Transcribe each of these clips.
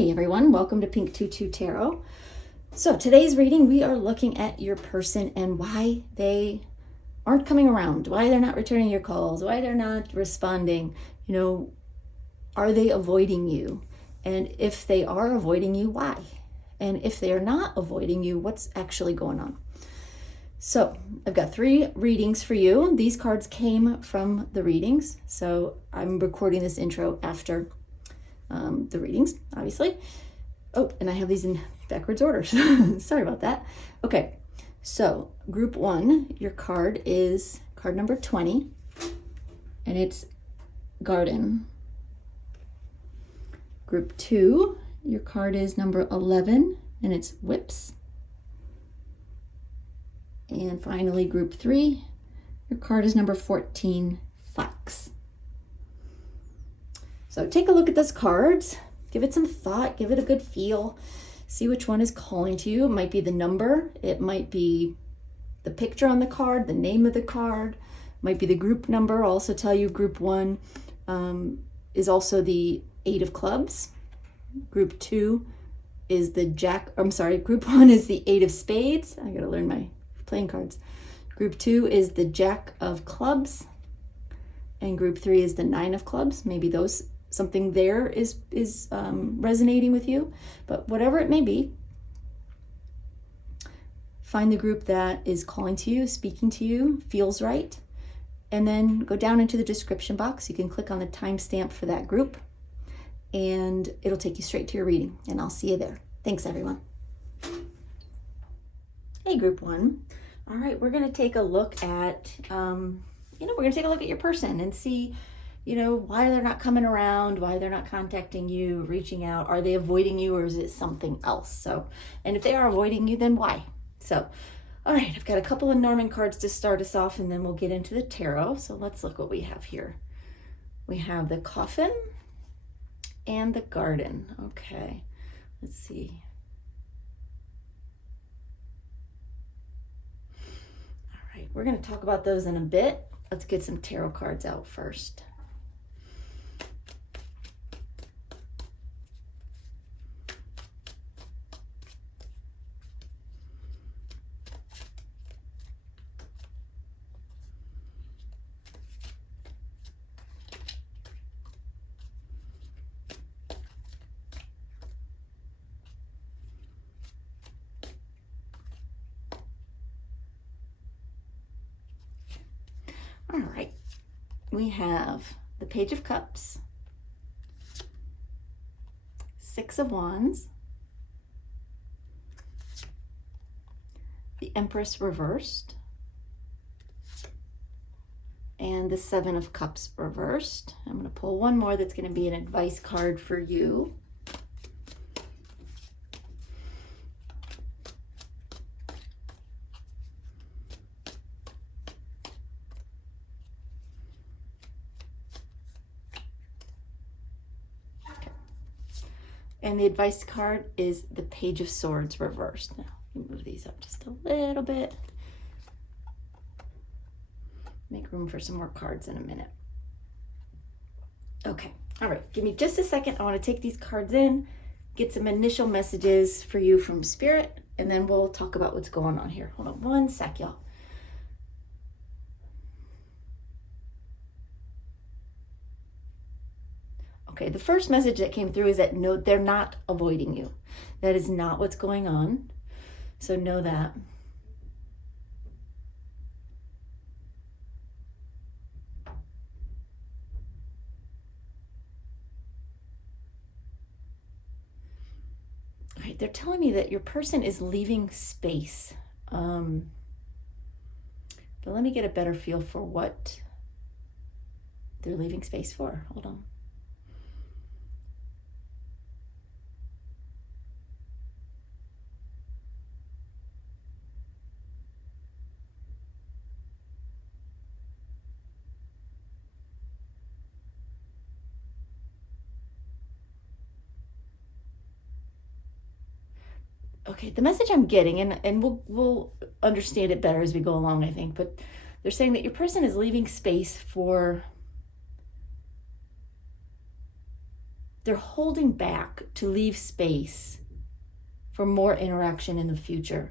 Hey everyone, welcome to Pink Tutu Tarot. So today's reading, we are looking at your person and why they aren't coming around, why they're not returning your calls, why they're not responding. Are they avoiding you? And if they are avoiding you, why? And if they are not avoiding you, what's actually going on? So I've got 3 readings for you. These cards came from the readings, so I'm recording this intro after the readings, obviously. Oh, and I have these in backwards order. Sorry about that. Okay, so group 1, your card is card number 20, and it's Garden. Group 2, your card is number 11, and it's Whips. And finally, group 3, your card is number 14, Fox. So take a look at those cards, give it some thought, give it a good feel, see which one is calling to you. It might be the number, it might be the picture on the card, the name of the card, it might be the group number. I'll also tell you group 1 is also the 8 of clubs. Group 2 is the group 1 is the 8 of spades. I gotta learn my playing cards. Group 2 is the Jack of clubs. And group 3 is the 9 of clubs. Maybe something there is resonating with you, but whatever it may be, find the group that is calling to you, speaking to you, feels right, and then go down into the description box. You can click on the timestamp for that group, and it'll take you straight to your reading, and I'll see you there. Thanks, everyone. Hey, group 1. All right, we're going to take a look at, we're going to take a look at your person and see why they're not coming around, why they're not contacting you, reaching out. Are they avoiding you, or is it something else? And if they are avoiding you, then why? So, all right, I've got a couple of Norman cards to start us off, and then we'll get into the tarot. So let's look what we have here. We have the Coffin and the Garden. Okay, let's see. All right, we're going to talk about those in a bit. Let's get some tarot cards out first. All right, we have the Page of Cups, 6 of Wands, the Empress reversed, and the 7 of Cups reversed. I'm going to pull one more that's going to be an advice card for you. And the advice card is the Page of Swords reversed. Now, let me move these up just a little bit. Make room for some more cards in a minute. Okay, all right, give me just a second. I want to take these cards in, get some initial messages for you from Spirit, and then we'll talk about what's going on here. Hold on one sec, y'all. Okay, the first message that came through is that no, they're not avoiding you. That is not what's going on. So know that. All right, they're telling me that your person is leaving space. But let me get a better feel for what they're leaving space for. Hold on. Okay, the message I'm getting, and we'll understand it better as we go along, I think, but they're saying that your person is leaving space for they're holding back to leave space for more interaction in the future.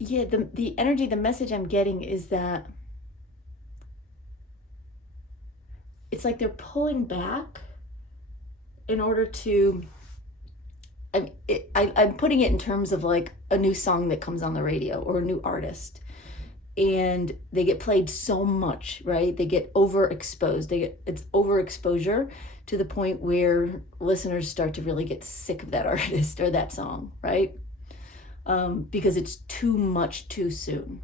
Yeah, the energy, the message I'm getting is that it's like they're pulling back in order to, I'm putting it in terms of like a new song that comes on the radio or a new artist, and they get played so much, right? They get overexposed. It's overexposure to the point where listeners start to really get sick of that artist or that song, right? Because it's too much too soon.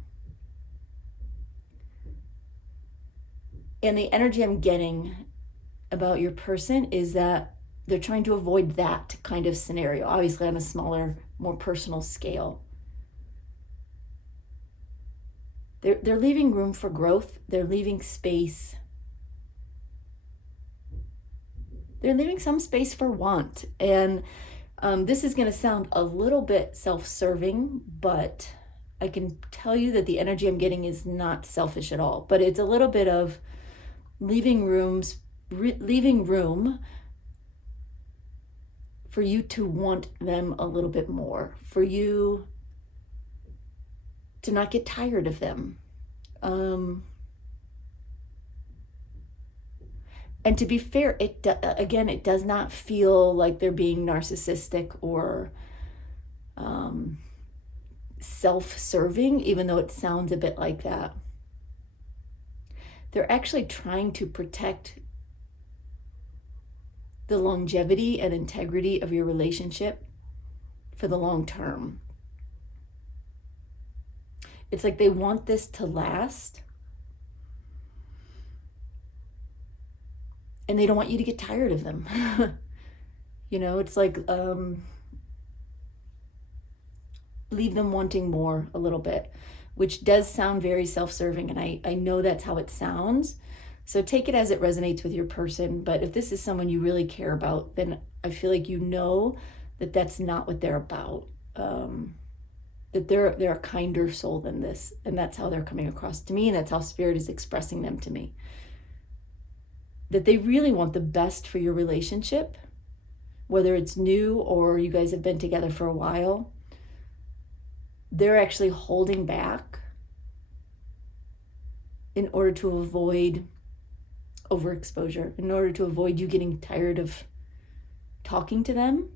And the energy I'm getting about your person is that they're trying to avoid that kind of scenario, obviously on a smaller, more personal scale. They're leaving room for growth. They're leaving space. They're leaving some space for want. And this is going to sound a little bit self-serving, but I can tell you that the energy I'm getting is not selfish at all. But it's a little bit of leaving room for you to want them a little bit more, for you to not get tired of them. And to be fair, it does not feel like they're being narcissistic or self-serving, even though it sounds a bit like that. They're actually trying to protect the longevity and integrity of your relationship for the long term. It's like they want this to last, and they don't want you to get tired of them. It's like leave them wanting more a little bit, which does sound very self-serving, and I know that's how it sounds. So take it as it resonates with your person. But if this is someone you really care about, then I feel like that that's not what they're about. That they're a kinder soul than this, and that's how they're coming across to me, and that's how Spirit is expressing them to me. That they really want the best for your relationship, whether it's new or you guys have been together for a while. They're actually holding back in order to avoid overexposure, in order to avoid you getting tired of talking to them,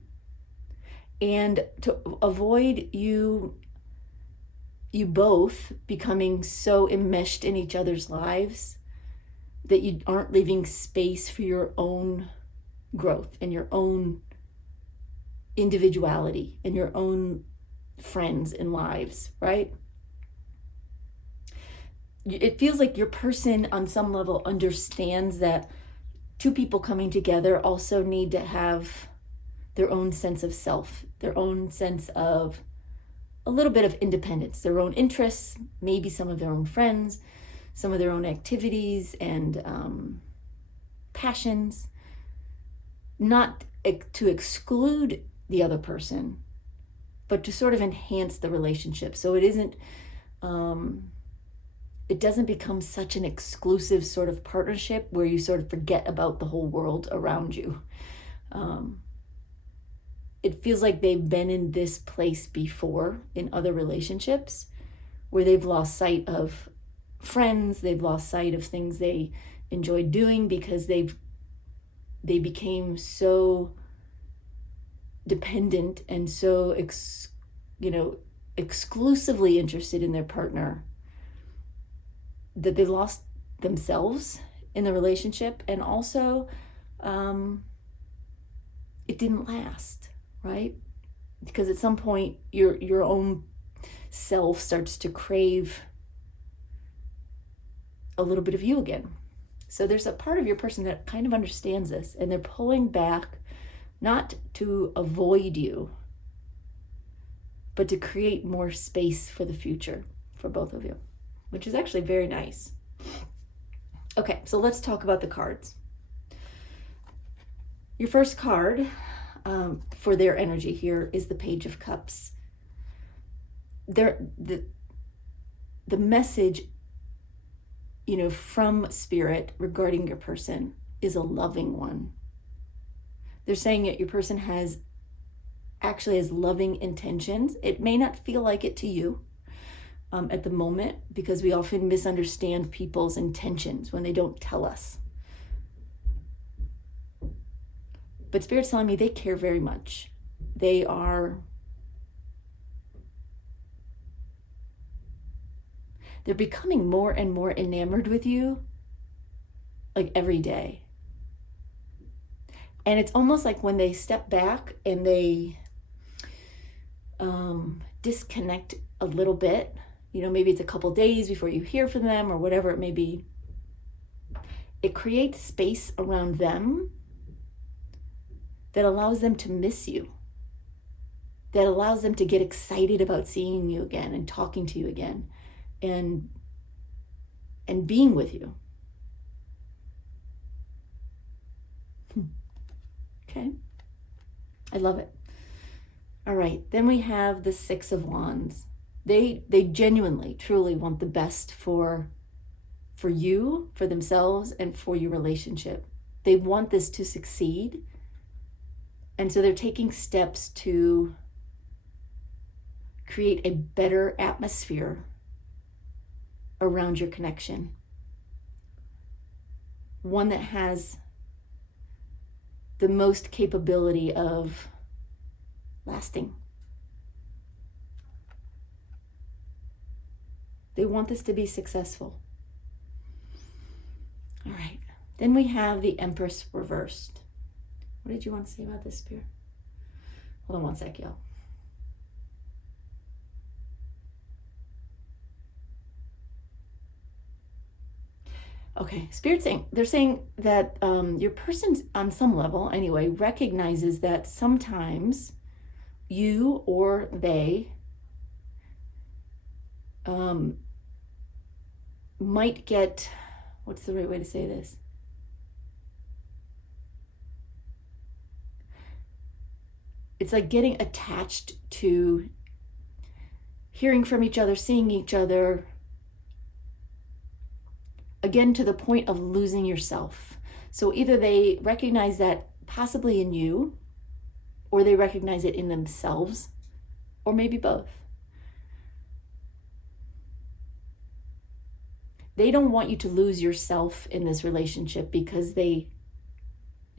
and to avoid you both becoming so enmeshed in each other's lives that you aren't leaving space for your own growth and your own individuality and your own friends and lives, right? It feels like your person on some level understands that two people coming together also need to have their own sense of self, their own sense of a little bit of independence, their own interests, maybe some of their own friends, some of their own activities and passions, not to exclude the other person, but to sort of enhance the relationship. So it doesn't become such an exclusive sort of partnership where you sort of forget about the whole world around you. It feels like they've been in this place before in other relationships where they've lost sight of friends, they've lost sight of things they enjoyed doing because they became so dependent and so exclusively interested in their partner that they lost themselves in the relationship, and also it didn't last, right? Because at some point your own self starts to crave a little bit of you again. So there's a part of your person that kind of understands this, and they're pulling back not to avoid you, but to create more space for the future for both of you, which is actually very nice. Okay, so let's talk about the cards. Your first card for their energy here is the Page of Cups. the message, from Spirit regarding your person is a loving one. They're saying that your person actually has loving intentions. It may not feel like it to you at the moment, because we often misunderstand people's intentions when they don't tell us. But Spirit's telling me they care very much. They're becoming more and more enamored with you, like every day. And it's almost like when they step back and they disconnect a little bit, maybe it's a couple days before you hear from them or whatever it may be, it creates space around them that allows them to miss you, that allows them to get excited about seeing you again and talking to you again and being with you. Okay, I love it. All right, then we have the Six of Wands. They genuinely, truly want the best for you, for themselves, and for your relationship. They want this to succeed. And so they're taking steps to create a better atmosphere around your connection. One that has the most capability of lasting. They want this to be successful. All right. Then we have the Empress reversed. What did you want to say about this, Spirit? Hold on one sec, y'all. Okay, they're saying that your person, on some level anyway, recognizes that sometimes you or they might get, what's the right way to say this? It's like getting attached to hearing from each other, seeing each other, again, to the point of losing yourself. So either they recognize that possibly in you, or they recognize it in themselves, or maybe both. They don't want you to lose yourself in this relationship because they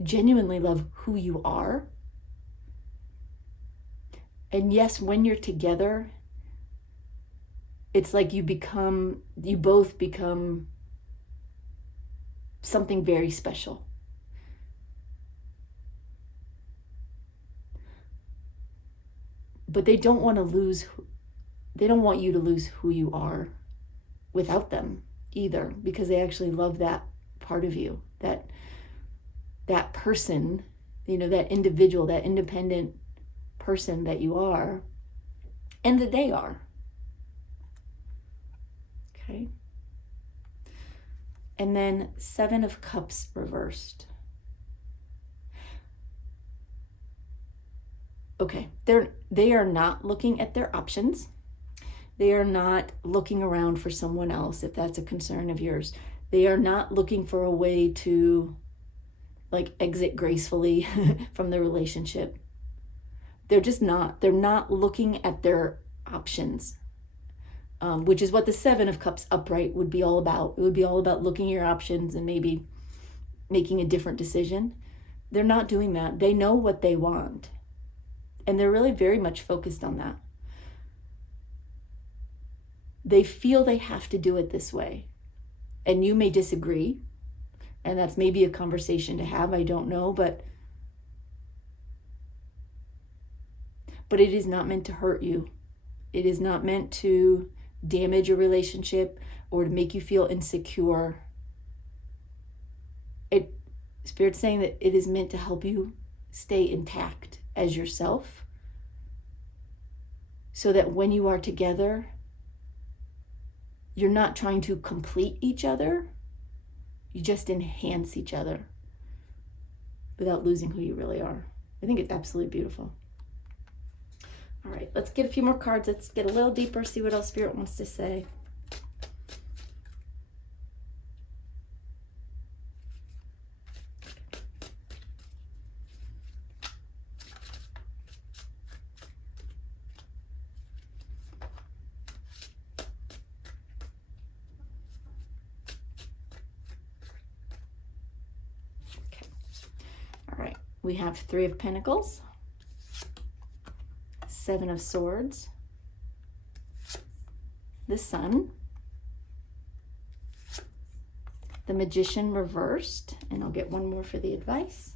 genuinely love who you are. And yes, when you're together, it's like you both become something very special. But they don't want you to lose who you are without them either, because they actually love that part of you, that person, that individual, that independent person that you are and that they are. Okay. And then Seven of Cups reversed. Okay, they are not looking at their options. They are not looking around for someone else, if that's a concern of yours. They are not looking for a way to exit gracefully from the relationship. They're just not. They're not looking at their options, which is what the Seven of Cups upright would be all about. It would be all about looking at your options and maybe making a different decision. They're not doing that. They know what they want. And they're really very much focused on that. They feel they have to do it this way. And you may disagree. And that's maybe a conversation to have. I don't know. But it is not meant to hurt you. It is not meant to damage your relationship or to make you feel insecure. Spirit's saying that it is meant to help you stay intact as yourself, so that when you are together, you're not trying to complete each other. You just enhance each other without losing who you really are. I think it's absolutely beautiful. All right, let's get a few more cards. Let's get a little deeper, see what else Spirit wants to say. We have Three of Pentacles, Seven of Swords, the Sun, the Magician reversed, and I'll get one more for the advice.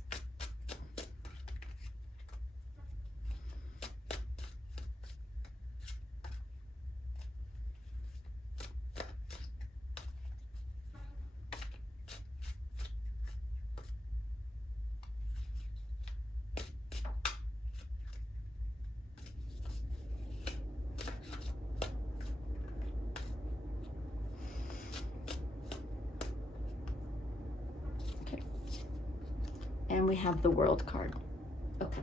And we have the World card. Okay.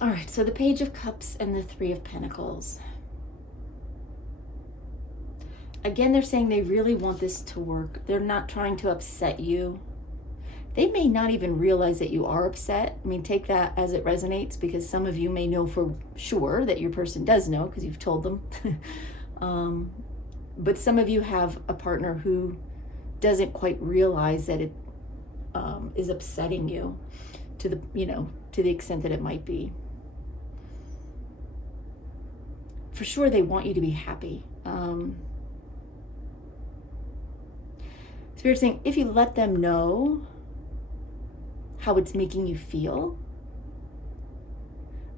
All right, so the Page of Cups and the Three of Pentacles. Again, they're saying they really want this to work. They're not trying to upset you. They may not even realize that you are upset. I mean, take that as it resonates, because some of you may know for sure that your person does know because you've told them. But some of you have a partner who doesn't quite realize that it is upsetting you to the extent that it might be. For sure, they want you to be happy. Spirit's saying, if you let them know how it's making you feel,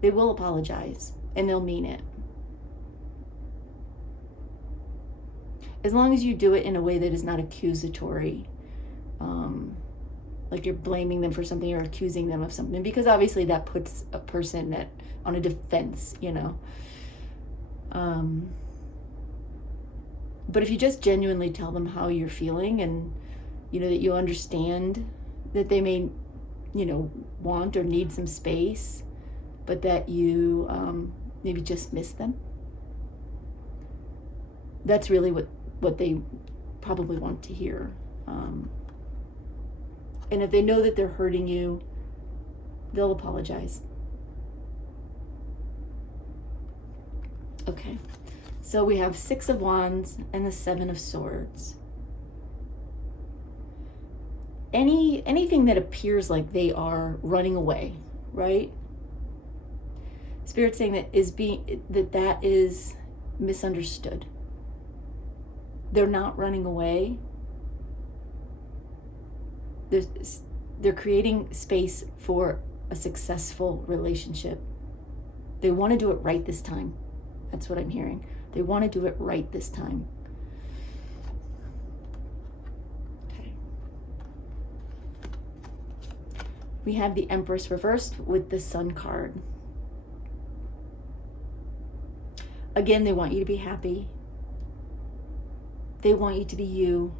they will apologize and they'll mean it. As long as you do it in a way that is not accusatory, like you're blaming them for something or accusing them of something, because obviously that puts a person on a defense, But if you just genuinely tell them how you're feeling, and that you understand that they may, want or need some space, but that you maybe just miss them. That's really what they probably want to hear. And if they know that they're hurting you, they'll apologize. Okay, so we have Six of Wands and the Seven of Swords. Anything that appears like they are running away, right? Spirit's saying that is misunderstood. They're not running away. They're creating space for a successful relationship. They want to do it right this time. That's what I'm hearing. They want to do it right this time. Okay. We have the Empress reversed with the Sun card. Again, they want you to be happy. They want you to be you.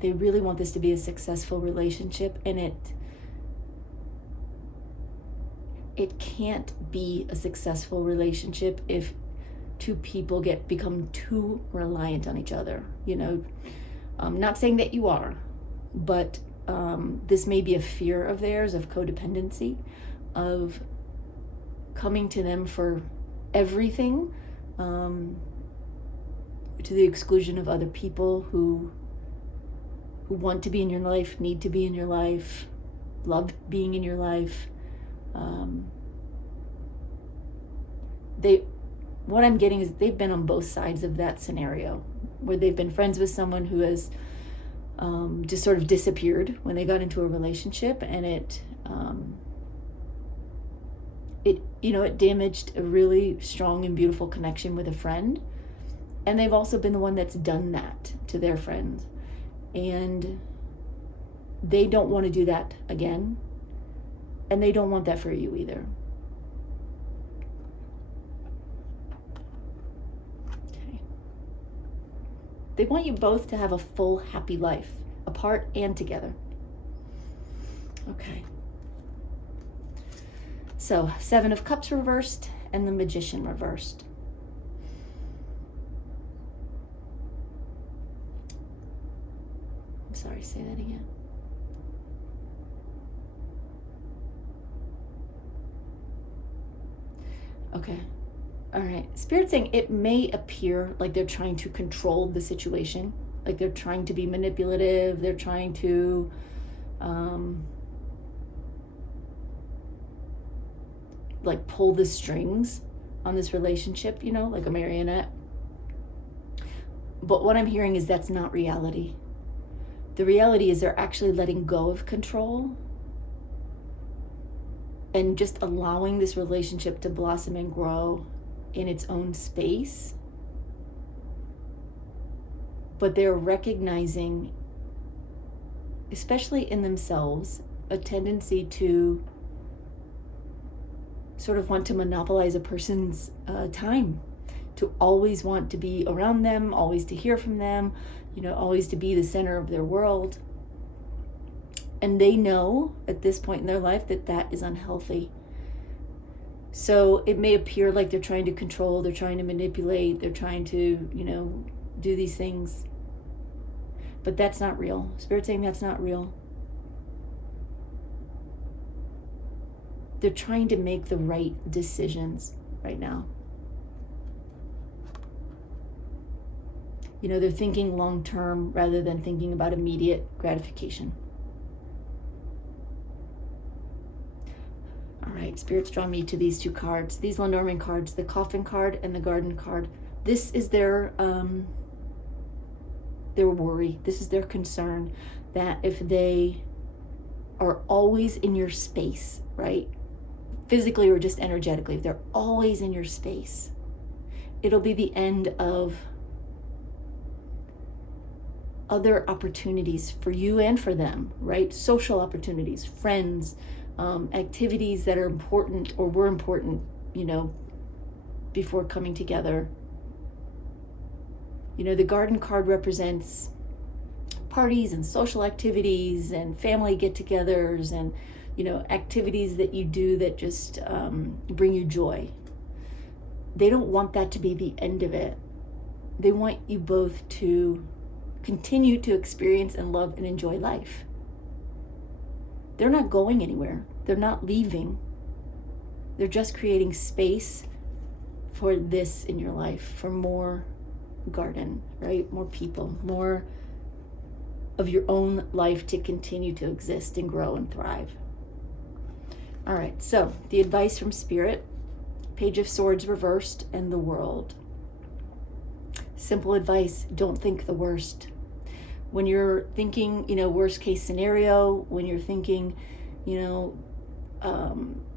They really want this to be a successful relationship, and it can't be a successful relationship if two people become too reliant on each other. I'm not saying that you are, but this may be a fear of theirs, of codependency, of coming to them for everything, to the exclusion of other people who want to be in your life, need to be in your life, love being in your life. What I'm getting is they've been on both sides of that scenario, where they've been friends with someone who has just sort of disappeared when they got into a relationship, and it damaged a really strong and beautiful connection with a friend. And they've also been the one that's done that to their friends. And they don't want to do that again. And they don't want that for you either. Okay. They want you both to have a full, happy life, apart and together. Okay. So, Seven of Cups reversed and the Magician reversed. I'm sorry, say that again. Okay. All right. Spirit saying it may appear like they're trying to control the situation, like they're trying to be manipulative, they're trying to like pull the strings on this relationship, like a marionette. But what I'm hearing is that's not reality. The reality is they're actually letting go of control and just allowing this relationship to blossom and grow in its own space. But they're recognizing, especially in themselves, a tendency to sort of want to monopolize a person's time, to always want to be around them, always to hear from them, always to be the center of their world. And they know at this point in their life that that is unhealthy. So it may appear like they're trying to control, they're trying to manipulate, they're trying to, do these things. But that's not real. Spirit's saying that's not real. They're trying to make the right decisions right now. They're thinking long term rather than thinking about immediate gratification. All right, Spirit's drawn me to these two cards, these Lenormand cards, the Coffin card and the Garden card. This is their worry. This is their concern that if they are always in your space, right? Physically or just energetically, if they're always in your space, it'll be the end of other opportunities for you and for them, right? Social opportunities, friends, activities that are important or were important, before coming together. The Garden card represents parties and social activities and family get-togethers and, activities that you do that just bring you joy. They don't want that to be the end of it. They want you both to continue to experience and love and enjoy life. They're not going anywhere. They're not leaving. They're just creating space for this in your life, for more garden, right? More people, more of your own life to continue to exist and grow and thrive. All right, so the advice from Spirit, Page of Swords reversed and the World. Simple advice, don't think the worst. When you're thinking, worst case scenario, when you're thinking,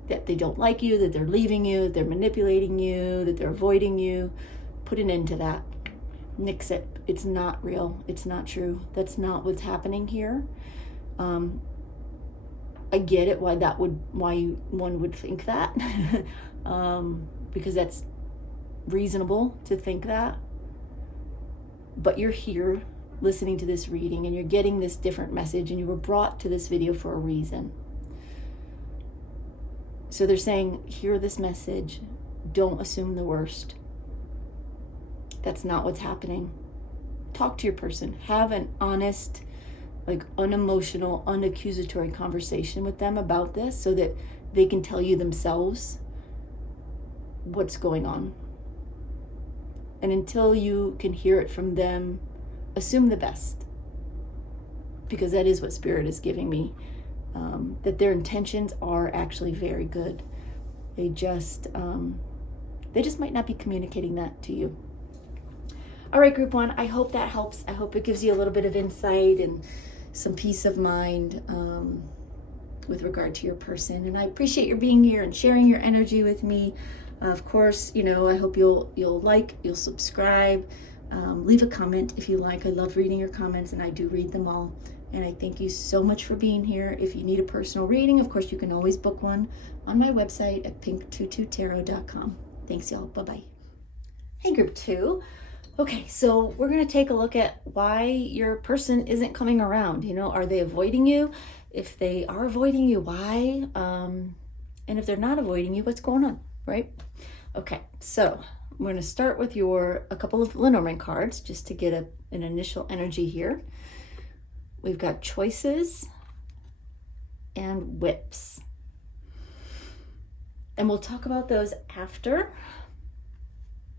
that they don't like you, that they're leaving you, that they're manipulating you, that they're avoiding you, put an end to that. Nix it. It's not real. It's not true. That's not what's happening here. I get it why one would think that, because that's reasonable to think that. But you're here listening to this reading and you're getting this different message, and you were brought to this video for a reason. So they're saying, hear this message. Don't assume the worst. That's not what's happening. Talk to your person. Have an honest, unemotional, unaccusatory conversation with them about this so that they can tell you themselves what's going on. And until you can hear it from them, assume the best. Because that is what Spirit is giving me. That their intentions are actually very good. They just might not be communicating that to you. All right, Group 1, I hope that helps. I hope it gives you a little bit of insight and some peace of mind with regard to your person. And I appreciate your being here and sharing your energy with me. Of course, I hope you'll subscribe, leave a comment if you like. I love reading your comments, and I do read them all. And I thank you so much for being here. If you need a personal reading, of course, you can always book one on my website at pink22tarot.com. Thanks, y'all. Bye-bye. Hey, Group 2. Okay, so we're going to take a look at why your person isn't coming around. Are they avoiding you? If they are avoiding you, why? And if they're not avoiding you, what's going on, right? Okay, so we're going to start with a couple of Lenormand cards just to get an initial energy here. We've got Choices and Whips. And we'll talk about those after.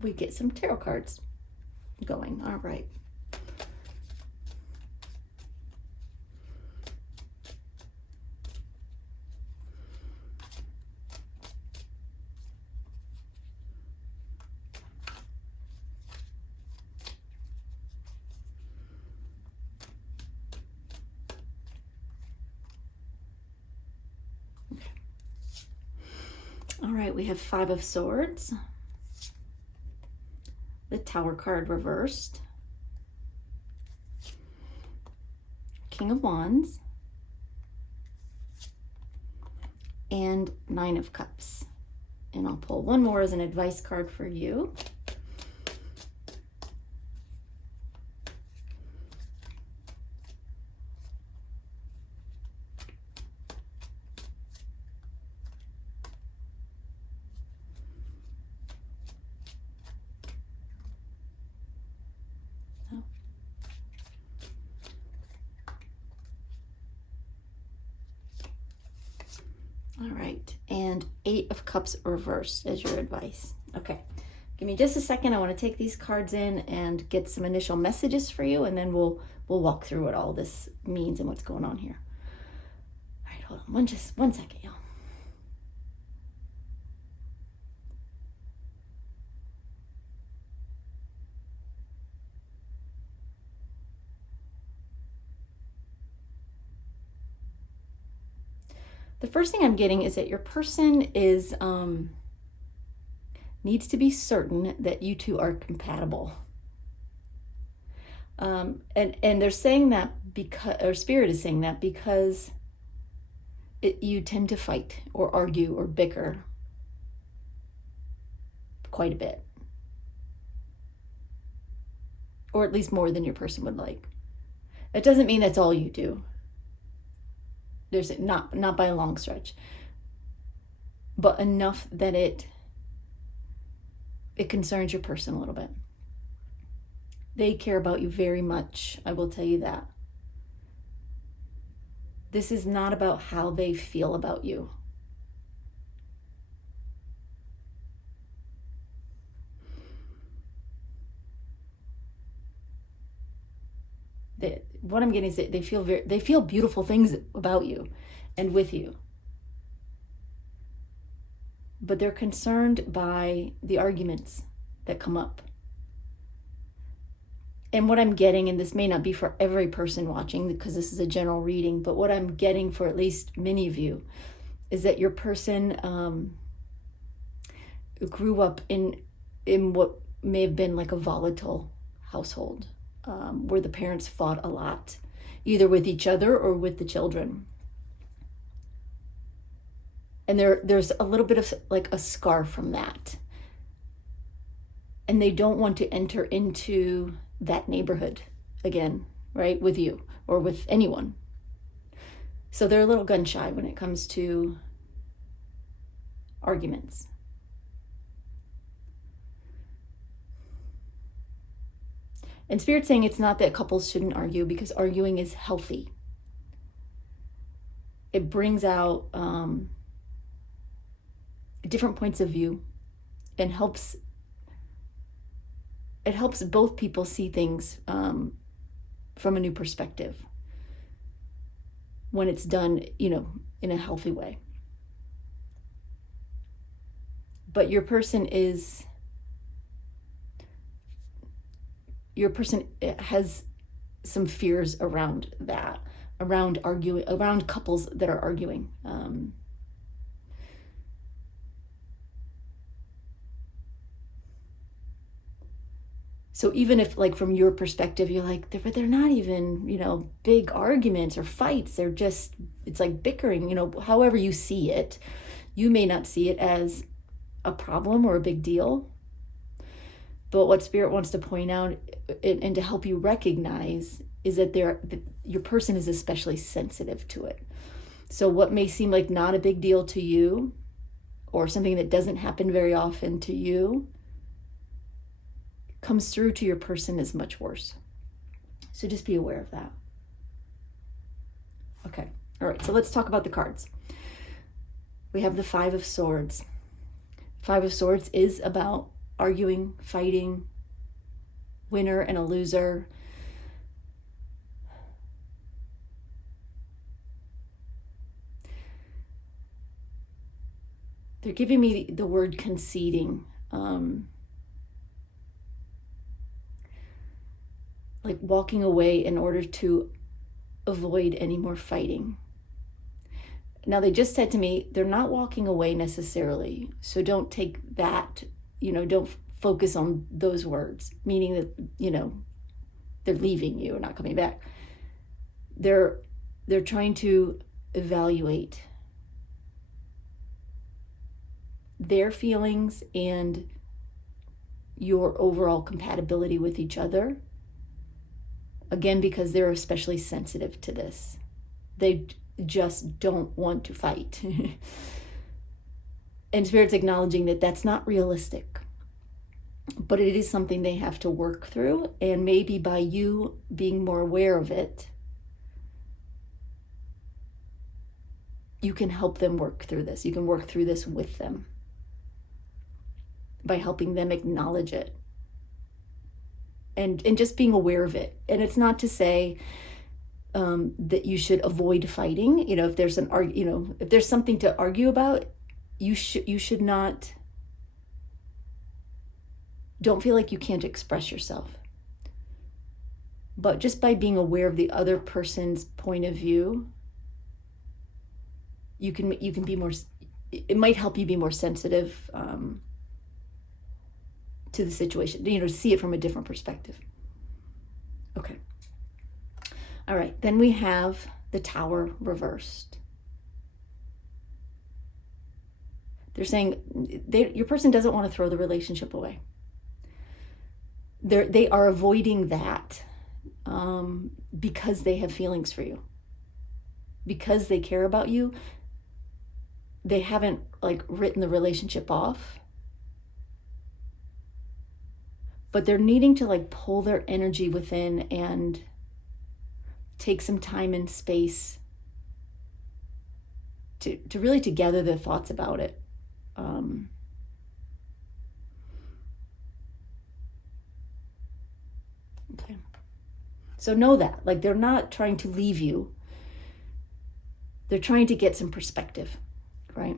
we get some tarot cards going. All right. All right, we have Five of Swords, the Tower card reversed, King of Wands, and Nine of Cups. And I'll pull one more as an advice card for you. All right, and Eight of Cups reversed as your advice. Okay, give me just a second. I want to take these cards in and get some initial messages for you, and then we'll walk through what all this means and what's going on here. All right, hold on, just one second, y'all. The first thing I'm getting is that your person is needs to be certain that you two are compatible. And they're saying that because, or Spirit is saying that because you tend to fight or argue or bicker quite a bit. Or at least more than your person would like. It doesn't mean that's all you do. There's not by a long stretch, but enough that it concerns your person a little bit. They care about you very much, I will tell you that. This is not about how they feel about you. What I'm getting is that they feel beautiful things about you and with you. But they're concerned by the arguments that come up. And what I'm getting, and this may not be for every person watching because this is a general reading, but what I'm getting for at least many of you is that your person grew up in what may have been like a volatile household. Where the parents fought a lot, either with each other or with the children. And there's a little bit of like a scar from that. And they don't want to enter into that neighborhood again, right, with you or with anyone. So they're a little gun shy when it comes to arguments. And Spirit's saying it's not that couples shouldn't argue, because arguing is healthy. It brings out different points of view and helps both people see things from a new perspective when it's done, in a healthy way. But your person has some fears around that, around arguing, around couples that are arguing. So even if, like, from your perspective, you're like, but they're not even, big arguments or fights. They're just, it's like bickering, however you see it. You may not see it as a problem or a big deal. But what Spirit wants to point out and to help you recognize is that your person is especially sensitive to it. So what may seem like not a big deal to you, or something that doesn't happen very often to you, comes through to your person as much worse. So just be aware of that. Okay. All right. So let's talk about the cards. We have the Five of Swords. Five of Swords is about arguing, fighting, winner and a loser. They're giving me the word conceding. Like walking away in order to avoid any more fighting. Now, they just said to me, they're not walking away necessarily. So don't take that, don't focus on those words, meaning that, they're leaving you or not coming back. They're trying to evaluate their feelings and your overall compatibility with each other. Again, because they're especially sensitive to this. They just don't want to fight. And Spirit's acknowledging that that's not realistic. But it is something they have to work through. And maybe by you being more aware of it, you can help them work through this. You can work through this with them by helping them acknowledge it. And just being aware of it. And it's not to say that you should avoid fighting. If there's if there's something to argue about, you should not. Don't feel like you can't express yourself. But just by being aware of the other person's point of view, you can be more. It might help you be more sensitive to the situation, to see it from a different perspective. Okay. All right, then we have the Tower reversed. They're saying your person doesn't want to throw the relationship away. They are avoiding that because they have feelings for you. Because they care about you, they haven't written the relationship off. But they're needing to pull their energy within and take some time and space to really to gather their thoughts about it. Okay. So know that, they're not trying to leave you. They're trying to get some perspective, right?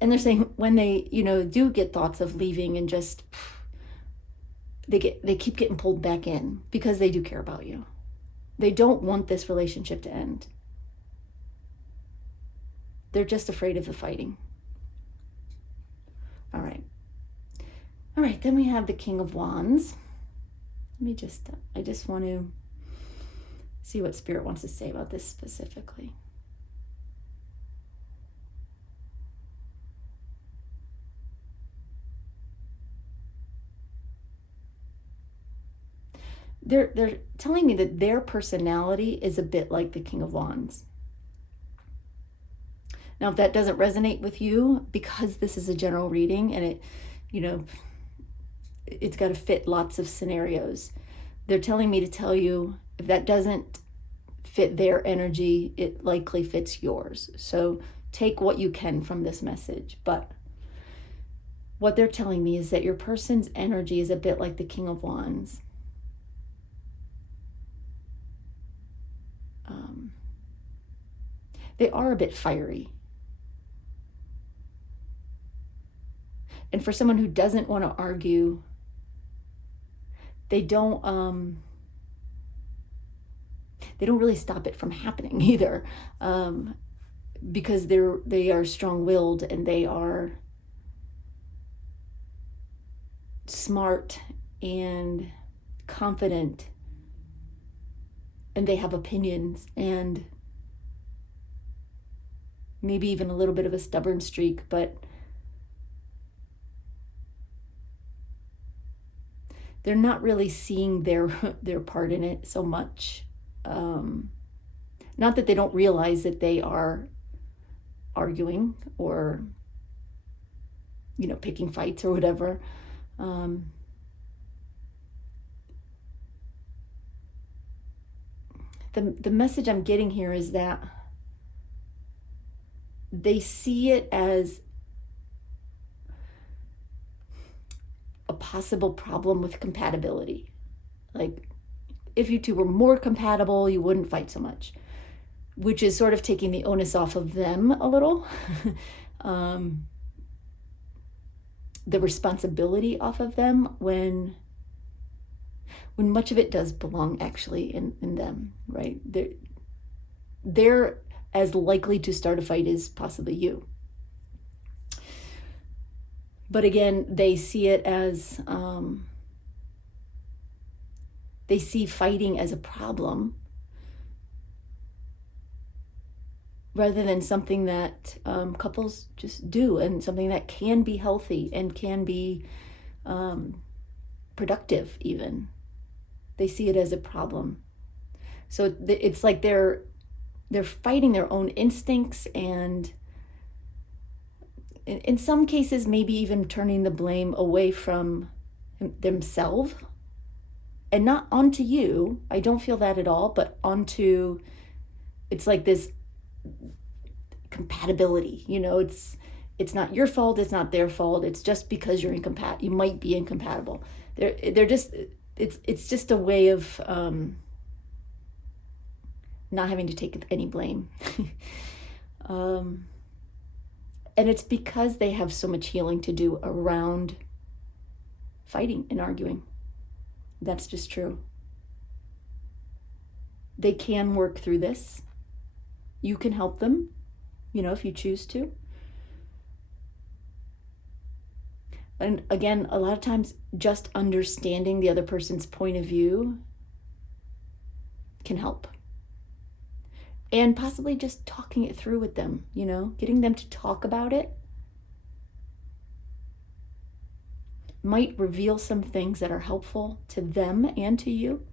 And they're saying when they, do get thoughts of leaving and just, they keep getting pulled back in because they do care about you. They don't want this relationship to end. They're just afraid of the fighting. All right, then we have the King of Wands. I just want to see what Spirit wants to say about this specifically. They're telling me that their personality is a bit like the King of Wands. Now, if that doesn't resonate with you, because this is a general reading and it's got to fit lots of scenarios, they're telling me to tell you if that doesn't fit their energy, it likely fits yours. So take what you can from this message. But what they're telling me is that your person's energy is a bit like the King of Wands. They are a bit fiery. And for someone who doesn't want to argue, they don't really stop it from happening either, because they are strong-willed and they are smart and confident, and they have opinions and maybe even a little bit of a stubborn streak, but they're not really seeing their part in it so much. Not that they don't realize that they are arguing or, picking fights or whatever. The message I'm getting here is that they see it as a possible problem with compatibility. Like, if you two were more compatible, you wouldn't fight so much, which is sort of taking the onus off of them a little. The responsibility off of them when much of it does belong actually in them, right? They're as likely to start a fight as possibly you. But again, they see it as, they see fighting as a problem rather than something that couples just do, and something that can be healthy and can be productive even. They see it as a problem. So it's like they're fighting their own instincts, and in some cases maybe even turning the blame away from themselves and not onto you. I don't feel that at all, but onto, it's like this compatibility, it's not your fault, it's not their fault, it's just because you might be incompatible. They're just, it's just a way of not having to take any blame. And it's because they have so much healing to do around fighting and arguing. That's just true. They can work through this. You can help them, if you choose to. And again, a lot of times just understanding the other person's point of view can help. And possibly just talking it through with them, getting them to talk about it might reveal some things that are helpful to them and to you,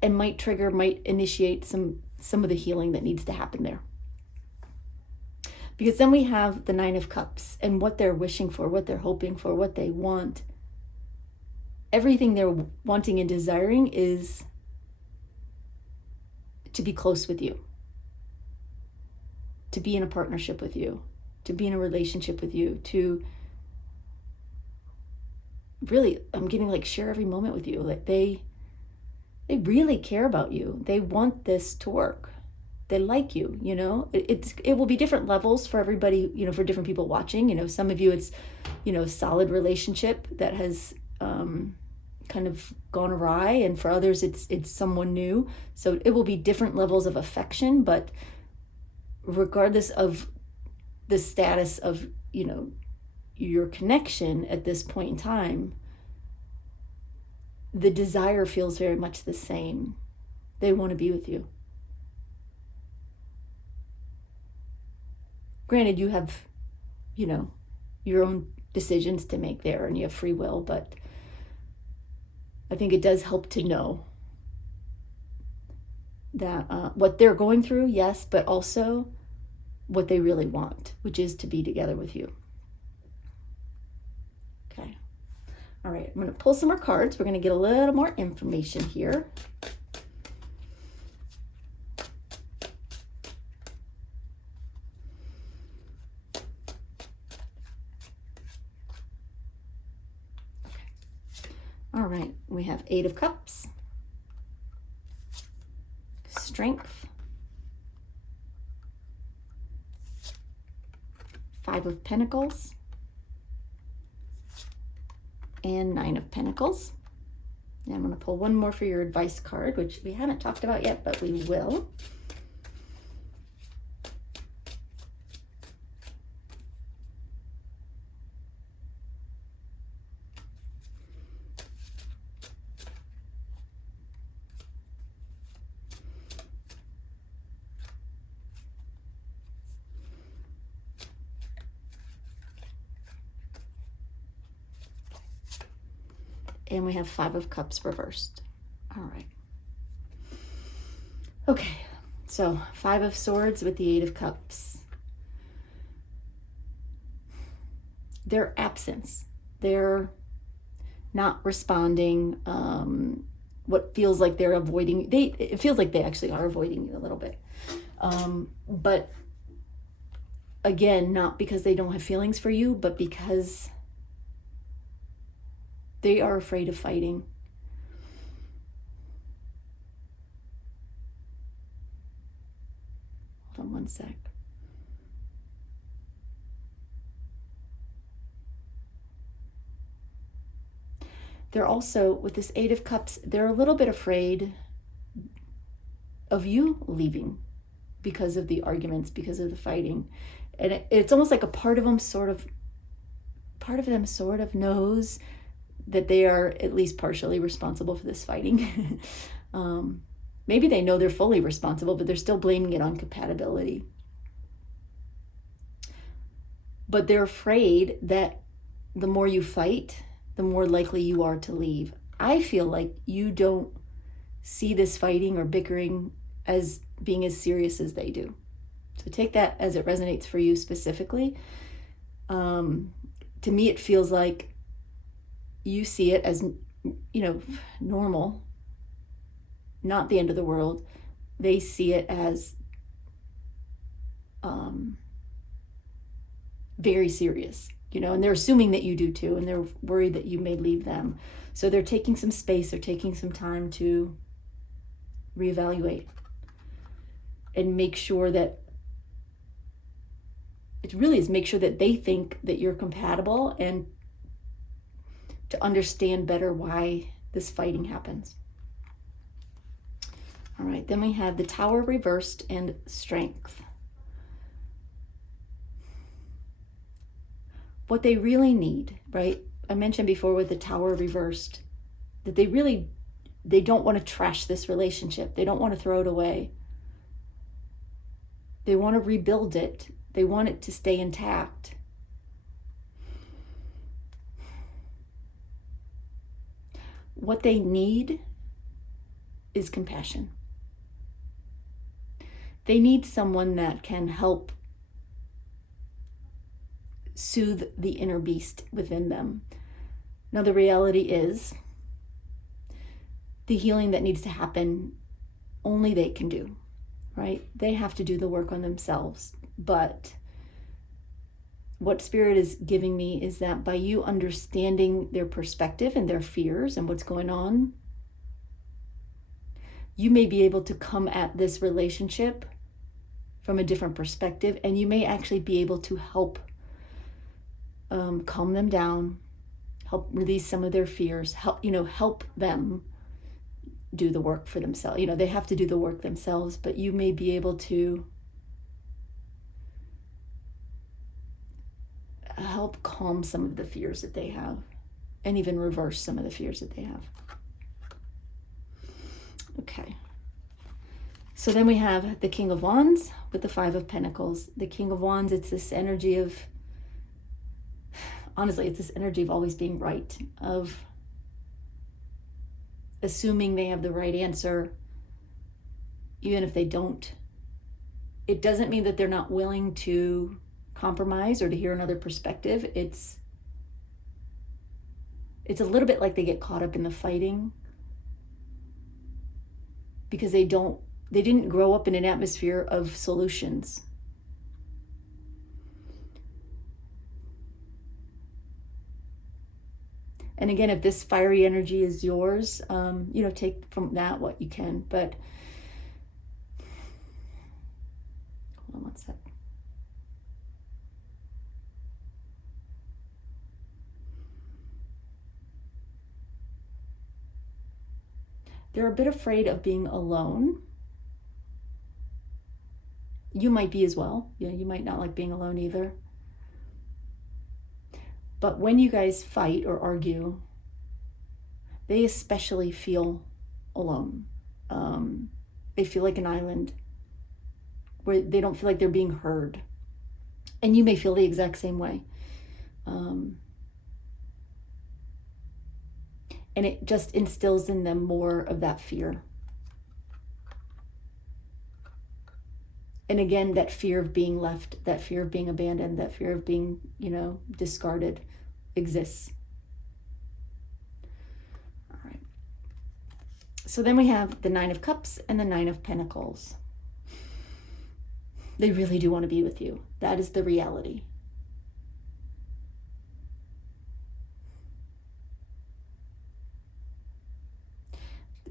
and might initiate some of the healing that needs to happen there. Because then we have the Nine of Cups and what they're wishing for, what they're hoping for, what they want. Everything they're wanting and desiring is to be close with you, to be in a partnership with you, to be in a relationship with you, to really, I'm getting like share every moment with you. Like they really care about you. They want this to work. They like you, it will be different levels for everybody, for different people watching. Some of you it's, solid relationship that has kind of gone awry, and for others it's someone new. So it will be different levels of affection, but regardless of the status of, your connection at this point in time, the desire feels very much the same. They want to be with you. Granted, you have, your own decisions to make there, and you have free will, but I think it does help to know that what they're going through, yes, but also what they really want, which is to be together with you. Okay. All right, I'm going to pull some more cards. We're going to get a little more information here. All right, we have Eight of Cups, Strength, Five of Pentacles, and Nine of Pentacles. And I'm going to pull one more for your advice card, which we haven't talked about yet, but we will. And we have Five of Cups reversed. All right. Okay, so Five of Swords with the Eight of Cups. Their absence, they're not responding, what feels like they're avoiding, it feels like they actually are avoiding you a little bit. But Again, not because they don't have feelings for you, but because they are afraid of fighting. Hold on one sec. They're also, with this Eight of Cups, they're a little bit afraid of you leaving because of the arguments, because of the fighting. And it's almost like a part of them sort of knows that they are at least partially responsible for this fighting. Maybe they know they're fully responsible, but they're still blaming it on compatibility. But they're afraid that the more you fight, the more likely you are to leave. I feel like you don't see this fighting or bickering as being as serious as they do. So take that as it resonates for you specifically. To me, it feels like you see it as, normal, not the end of the world. They see it as very serious, and they're assuming that you do too, and they're worried that you may leave them. So they're taking some space, they're taking some time to reevaluate and make sure that it really is make sure that they think that you're compatible and to understand better why this fighting happens. All right, then we have the Tower reversed and Strength. What they really need, right? I mentioned before with the Tower reversed that they don't want to trash this relationship. They don't want to throw it away. They want to rebuild it. They want it to stay intact. What they need is compassion. They need someone that can help soothe the inner beast within them. Now, the reality is the healing that needs to happen, only they can do, right? They have to do the work on themselves. But what Spirit is giving me is that by you understanding their perspective and their fears and what's going on, you may be able to come at this relationship from a different perspective, and you may actually be able to help calm them down, help release some of their fears, help them do the work for themselves. They have to do the work themselves, but you may be able to help calm some of the fears that they have and even reverse some of the fears that they have. Okay. So then we have the King of Wands with the Five of Pentacles. The King of Wands, it's this energy of, honestly, it's this energy of always being right, of assuming they have the right answer, even if they don't. It doesn't mean that they're not willing to compromise or to hear another perspective. It's a little bit like they get caught up in the fighting because they didn't grow up in an atmosphere of solutions. And again, if this fiery energy is yours, take from that what you can. But hold on one sec. They're a bit afraid of being alone. You might be as well. You might not like being alone either. But when you guys fight or argue, they especially feel alone. They feel like an island where they don't feel like they're being heard. And you may feel the exact same way. And it just instills in them more of that fear. And again, that fear of being left, that fear of being abandoned, that fear of being, discarded exists. All right. So then we have the Nine of Cups and the Nine of Pentacles. They really do want to be with you. That is the reality.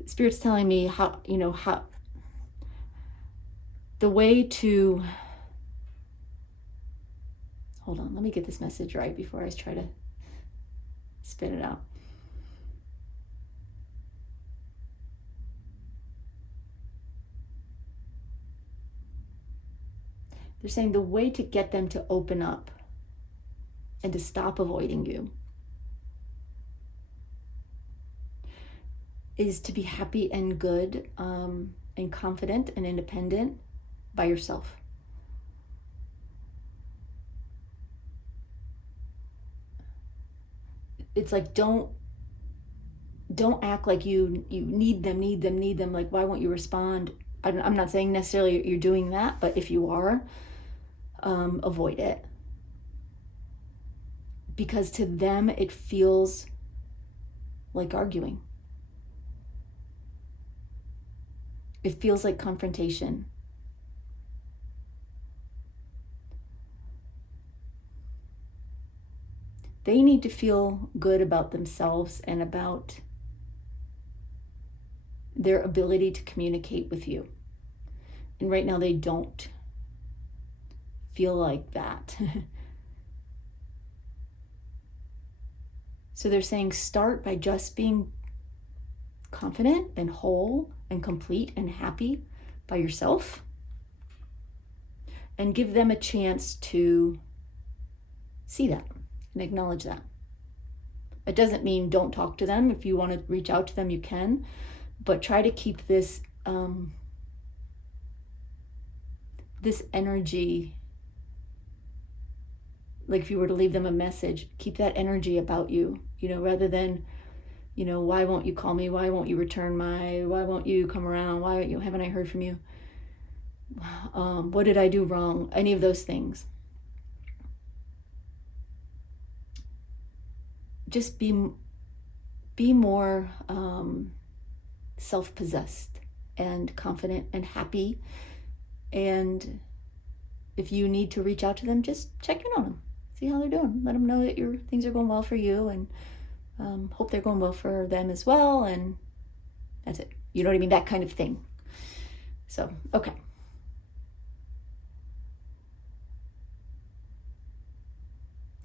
Spirit's telling me how the way to, hold on, let me get this message right before I try to spit it out. They're saying the way to get them to open up and to stop avoiding you is to be happy and good and confident and independent by yourself. It's like, don't act like you need them. Like, why won't you respond? I'm not saying necessarily you're doing that, but if you are, avoid it. Because to them, it feels like arguing. It feels like confrontation. They need to feel good about themselves and about their ability to communicate with you. And right now they don't feel like that. So they're saying start by just being confident and whole and complete and happy by yourself, and give them a chance to see that and acknowledge that. It doesn't mean don't talk to them. If you want to reach out to them, you can, but try to keep this this energy, like if you were to leave them a message, keep that energy about you, rather than, why won't you call me? Why won't you return why won't you come around? Why haven't I heard from you? What did I do wrong? Any of those things. Just be more self-possessed and confident and happy. And if you need to reach out to them, just check in on them. See how they're doing. Let them know that things are going well for you, and hope they're going well for them as well. And that's it. You know what I mean? That kind of thing. So, okay.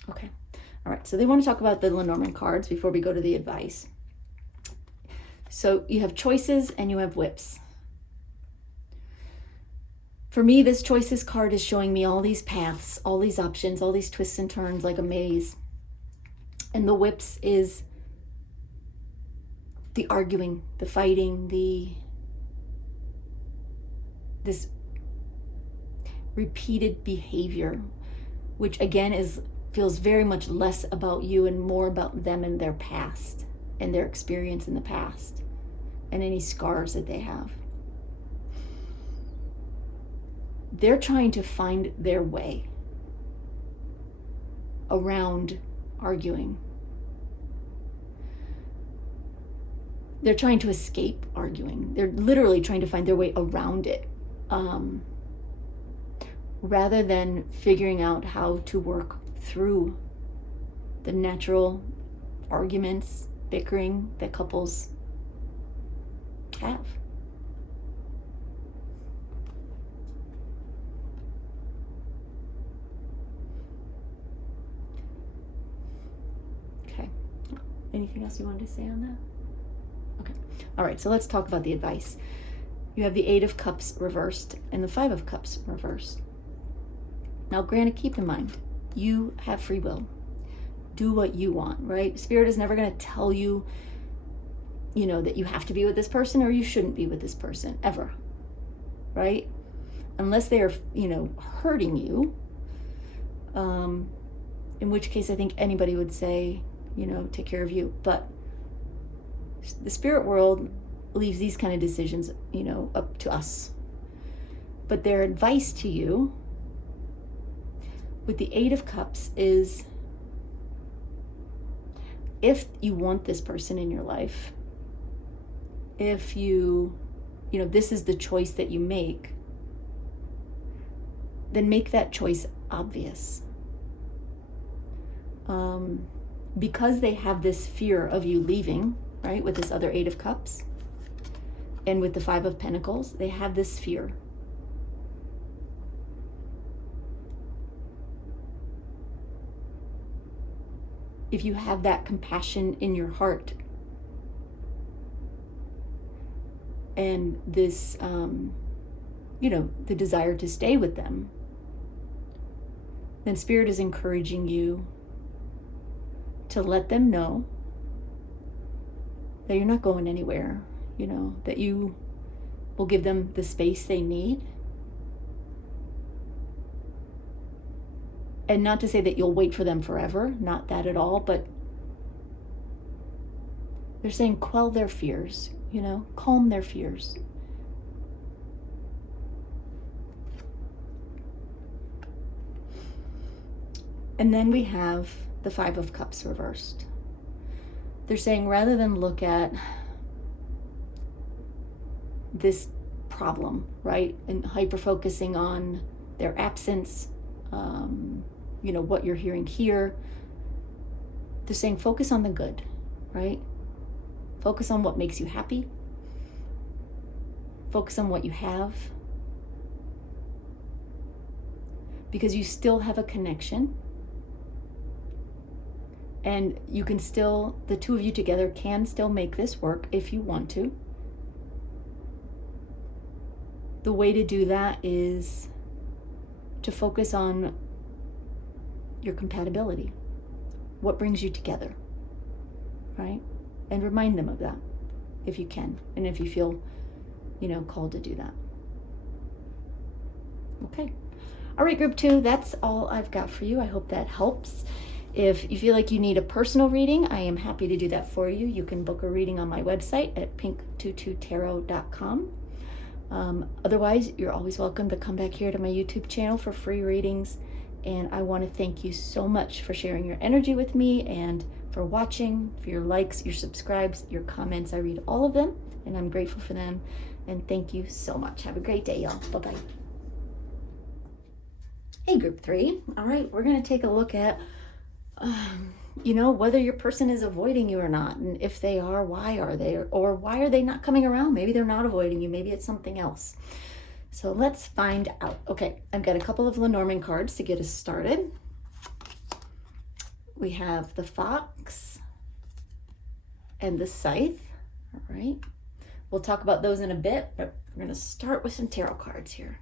Okay. All right. So they want to talk about the Lenormand cards before we go to the advice. So you have choices and you have whips. For me, this choices card is showing me all these paths, all these options, all these twists and turns like a maze. And the whips is the arguing, the fighting, this repeated behavior, which again feels very much less about you and more about them and their past and their experience in the past and any scars that they have. They're trying to find their way around arguing. They're trying to escape arguing. They're literally trying to find their way around it, rather than figuring out how to work through the natural arguments, bickering that couples have. Okay. Anything else you wanted to say on that? Okay. All right, so let's talk about the advice. You have the 8 of Cups reversed and the 5 of Cups reversed. Now, granted, keep in mind, you have free will. Do what you want, right? Spirit is never going to tell you, that you have to be with this person or you shouldn't be with this person, ever, right? Unless they are, hurting you, in which case I think anybody would say, take care of you. But the spirit world leaves these kind of decisions, up to us. But their advice to you with the 8 of Cups is, if you want this person in your life, if this is the choice that you make, then make that choice obvious. Because they have this fear of you leaving, right, with this other Eight of Cups and with the Five of Pentacles, they have this fear. If you have that compassion in your heart and this, the desire to stay with them, then Spirit is encouraging you to let them know that you're not going anywhere, that you will give them the space they need. And not to say that you'll wait for them forever, not that at all, but they're saying quell their fears, calm their fears. And then we have the Five of Cups reversed. They're saying rather than look at this problem, right, and hyper-focusing on their absence, what you're hearing here, they're saying focus on the good, right? Focus on what makes you happy. Focus on what you have. Because you still have a connection. And you can still, the two of you together can still make this work if you want to. The way to do that is to focus on your compatibility. What brings you together, right? And remind them of that if you can. And if you feel, called to do that. Okay. All right, group 2, that's all I've got for you. I hope that helps. If you feel like you need a personal reading, I am happy to do that for you. You can book a reading on my website at pink22tarot.com. Otherwise, you're always welcome to come back here to my YouTube channel for free readings. And I want to thank you so much for sharing your energy with me and for watching, for your likes, your subscribes, your comments. I read all of them and I'm grateful for them. And thank you so much. Have a great day, y'all. Bye-bye. Hey, group 3. All right, we're going to take a look at whether your person is avoiding you or not. And if they are, why are they? Or why are they not coming around? Maybe they're not avoiding you. Maybe it's something else. So let's find out. Okay, I've got a couple of Lenormand cards to get us started. We have the Fox and the Scythe. All right. We'll talk about those in a bit, but we're going to start with some tarot cards here.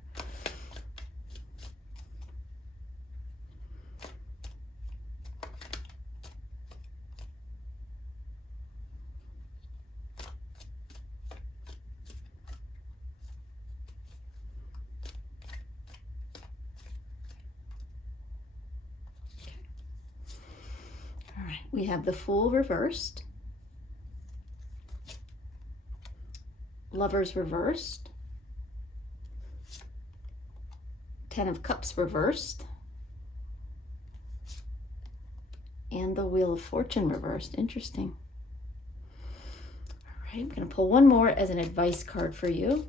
We have the Fool reversed, Lovers reversed, Ten of Cups reversed, and the Wheel of Fortune reversed. Interesting. All right, I'm going to pull one more as an advice card for you.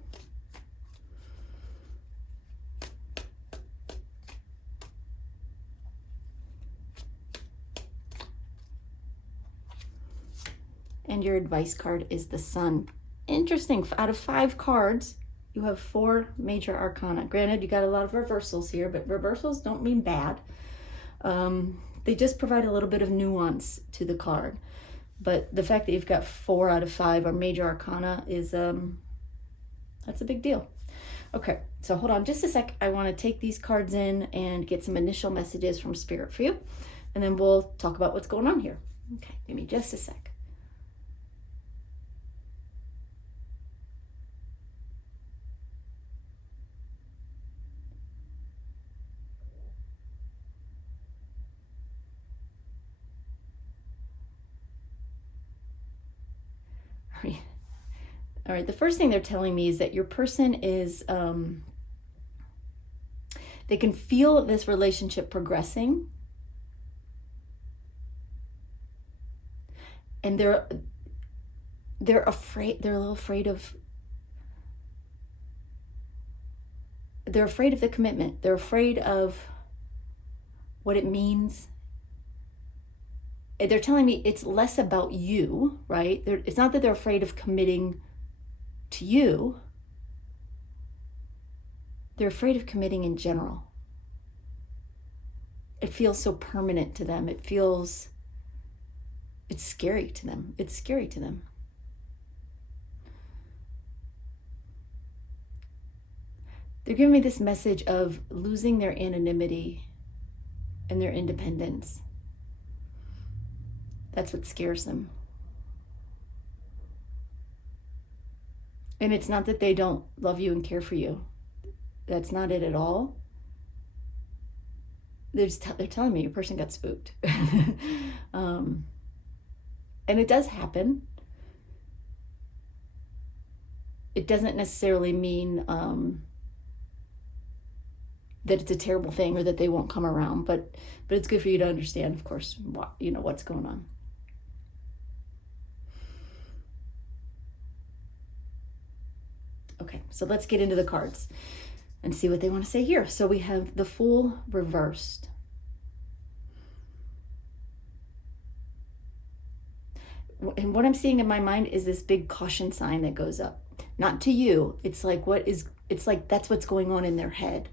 And your advice card is the Sun. Interesting. Out of 5 cards, you have 4 major arcana. Granted, you got a lot of reversals here, but reversals don't mean bad. They just provide a little bit of nuance to the card. But the fact that you've got 4 out of 5 are major arcana is, that's a big deal. Okay, so hold on just a sec. I want to take these cards in and get some initial messages from Spirit for you. And then we'll talk about what's going on here. Okay, give me just a sec. All right, the first thing they're telling me is that your person is, they can feel this relationship progressing. And they're afraid, they're a little afraid of, they're afraid of the commitment. They're afraid of what it means. They're telling me it's less about you, right? It's not that they're afraid of committing to you. They're afraid of committing in general. It feels so permanent to them. It's scary to them. It's scary to them. They're giving me this message of losing their anonymity and their independence. That's what scares them. And it's not that they don't love you and care for you. That's not it at all. They're telling me your person got spooked. And it does happen. It doesn't necessarily mean that it's a terrible thing or that they won't come around, but it's good for you to understand, of course, what's going on. Okay, so let's get into the cards and see what they want to say here. So we have the Fool reversed. And what I'm seeing in my mind is this big caution sign that goes up. Not to you. It's like that's what's going on in their head.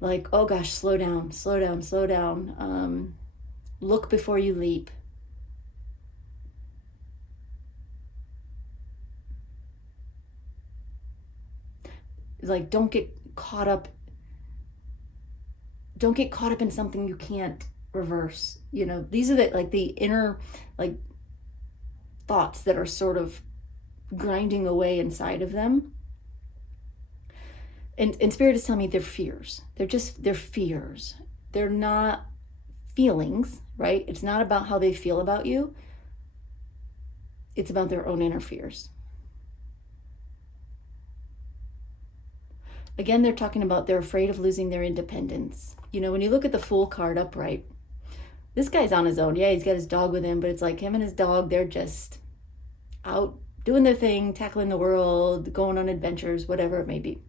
Like, oh gosh, slow down, slow down, slow down. Look before you leap. Like, don't get caught up in something you can't reverse. These are the inner thoughts that are sort of grinding away inside of them. And Spirit is telling me they're fears. They're fears. They're not feelings, right? It's not about how they feel about you. It's about their own inner fears. Again, they're talking about they're afraid of losing their independence. When you look at the Fool card upright, this guy's on his own. Yeah, he's got his dog with him, but it's like him and his dog, they're just out doing their thing, tackling the world, going on adventures, whatever it may be.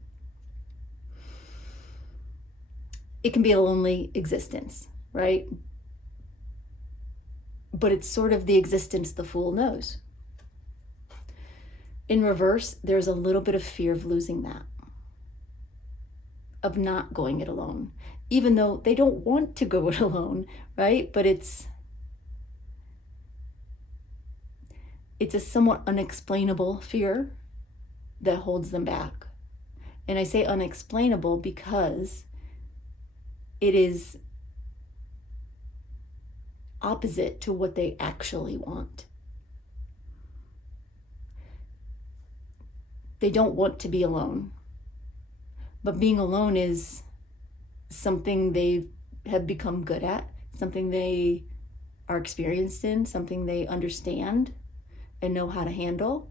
It can be a lonely existence, right? But it's sort of the existence the Fool knows. In reverse, there's a little bit of fear of losing that, of not going it alone, even though they don't want to go it alone, right? But it's a somewhat unexplainable fear that holds them back. And I say unexplainable because it is opposite to what they actually want. They don't want to be alone. But being alone is something they have become good at, something they are experienced in, something they understand and know how to handle.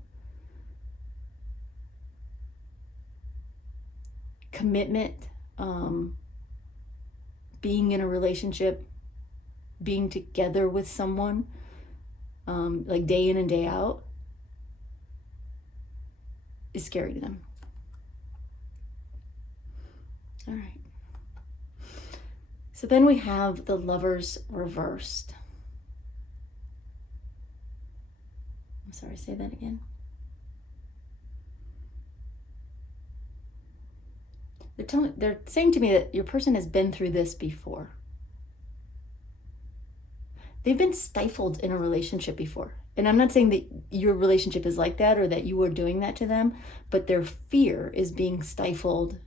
Commitment, being in a relationship, being together with someone, like day in and day out, is scary to them. All right. So then we have the Lovers reversed. I'm sorry, say that again. They're saying to me that your person has been through this before. They've been stifled in a relationship before. And I'm not saying that your relationship is like that or that you are doing that to them, but their fear is being stifled,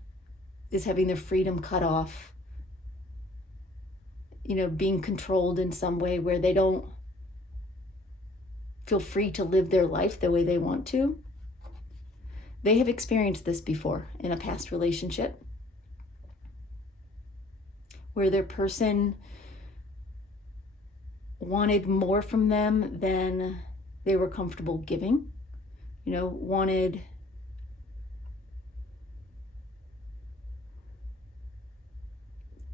is having their freedom cut off, being controlled in some way where they don't feel free to live their life the way they want to. They have experienced this before in a past relationship where their person wanted more from them than they were comfortable giving, wanted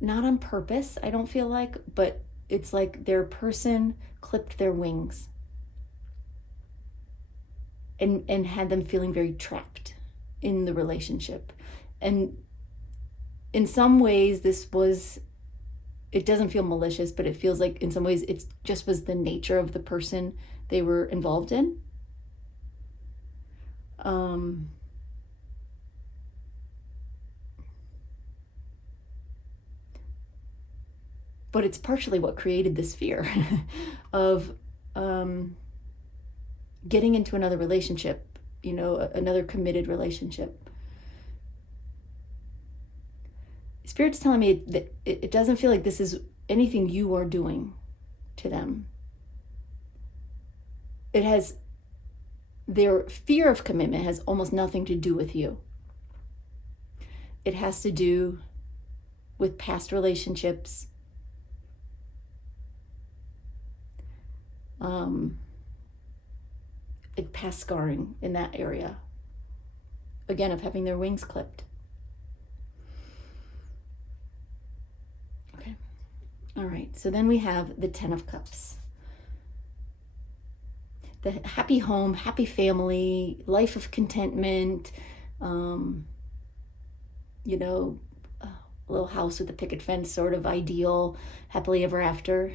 not on purpose, I don't feel like, but it's like their person clipped their wings and had them feeling very trapped in the relationship. And in some ways it doesn't feel malicious, but it feels like in some ways it just was the nature of the person they were involved in. But it's partially what created this fear of getting into another relationship, another committed relationship. Spirit's telling me that it doesn't feel like this is anything you are doing to them. Their fear of commitment has almost nothing to do with you. It has to do with past relationships, past scarring in that area, again, of having their wings clipped. Okay. All right. So then we have the 10 of Cups. The happy home, happy family, life of contentment, a little house with a picket fence sort of ideal, happily ever after,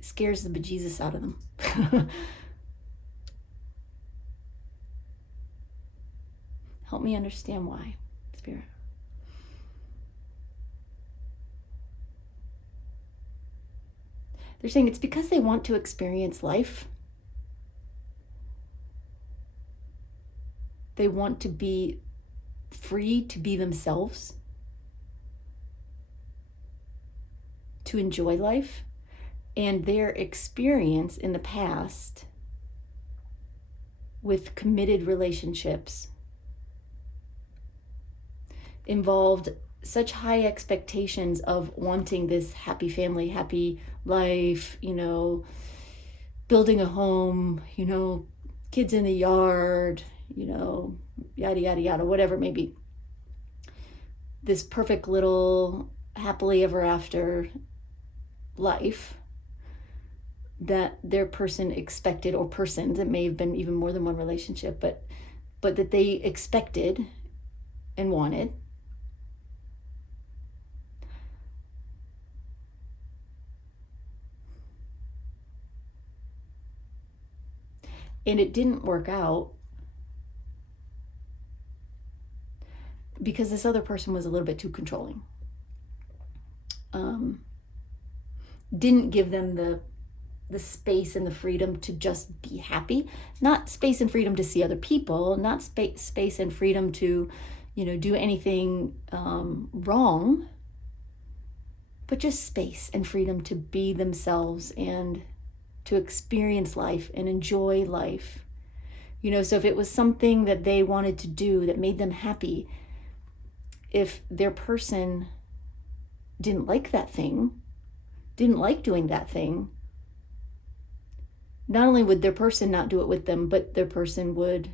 scares the bejesus out of them. Help me understand why, Spirit. They're saying it's because they want to experience life. They want to be free to be themselves, to enjoy life, and their experience in the past with committed relationships involved such high expectations of wanting this happy family, happy life, building a home, kids in the yard, yada, yada, yada, whatever it may be. This perfect little happily ever after life that their person expected, or persons, it may have been even more than one relationship, but that they expected and wanted. And it didn't work out because this other person was a little bit too controlling. Didn't give them the space and the freedom to just be happy. Not space and freedom to see other people, not space and freedom to, do anything wrong, but just space and freedom to be themselves and to experience life and enjoy life. So if it was something that they wanted to do that made them happy, if their person didn't like that thing, didn't like doing that thing, not only would their person not do it with them, but their person would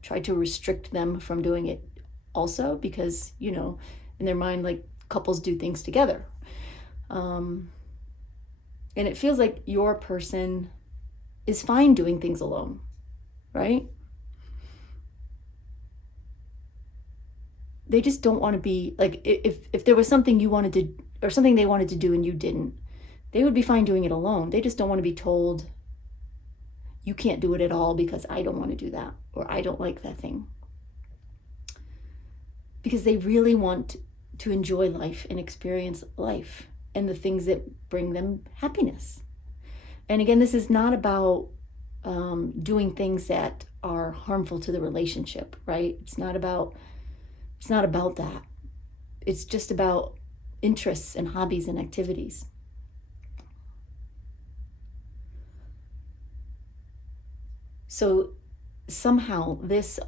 try to restrict them from doing it also, because, in their mind, like, couples do things together. And it feels like your person is fine doing things alone, right? They just don't want to be, like, if there was something you wanted to, or something they wanted to do and you didn't, they would be fine doing it alone. They just don't want to be told, you can't do it at all because I don't want to do that, or I don't like that thing. Because they really want to enjoy life and experience life and the things that bring them happiness. And again, this is not about doing things that are harmful to the relationship, right? It's not about that. It's just about interests and hobbies and activities. So somehow this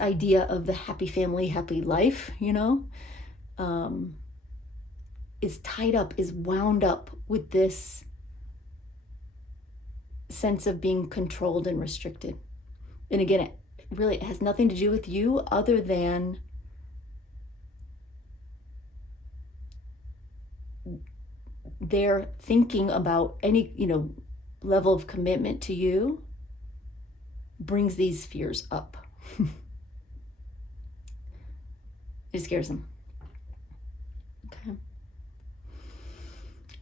idea of the happy family, happy life, is tied up, is wound up with this sense of being controlled and restricted. And again, it really has nothing to do with you other than their thinking about any, level of commitment to you brings these fears up. It scares them. Okay.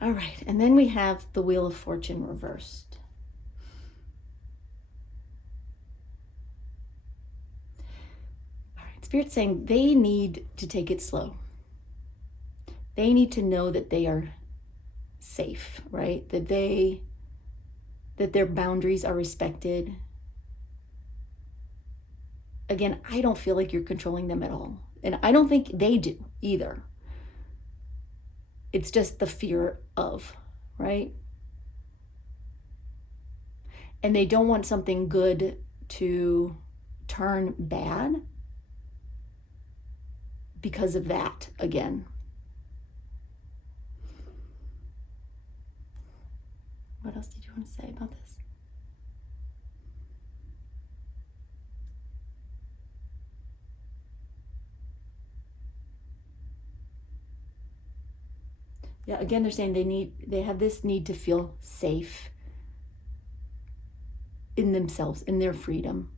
All right. And then we have the Wheel of Fortune reversed. All right. Spirit's saying they need to take it slow. They need to know that they are safe, right? That their boundaries are respected. Again, I don't feel like you're controlling them at all. And I don't think they do either. It's just the fear of, right? And they don't want something good to turn bad because of that again. What else did you want to say about this? Yeah, again, they're saying they have this need to feel safe in themselves, in their freedom.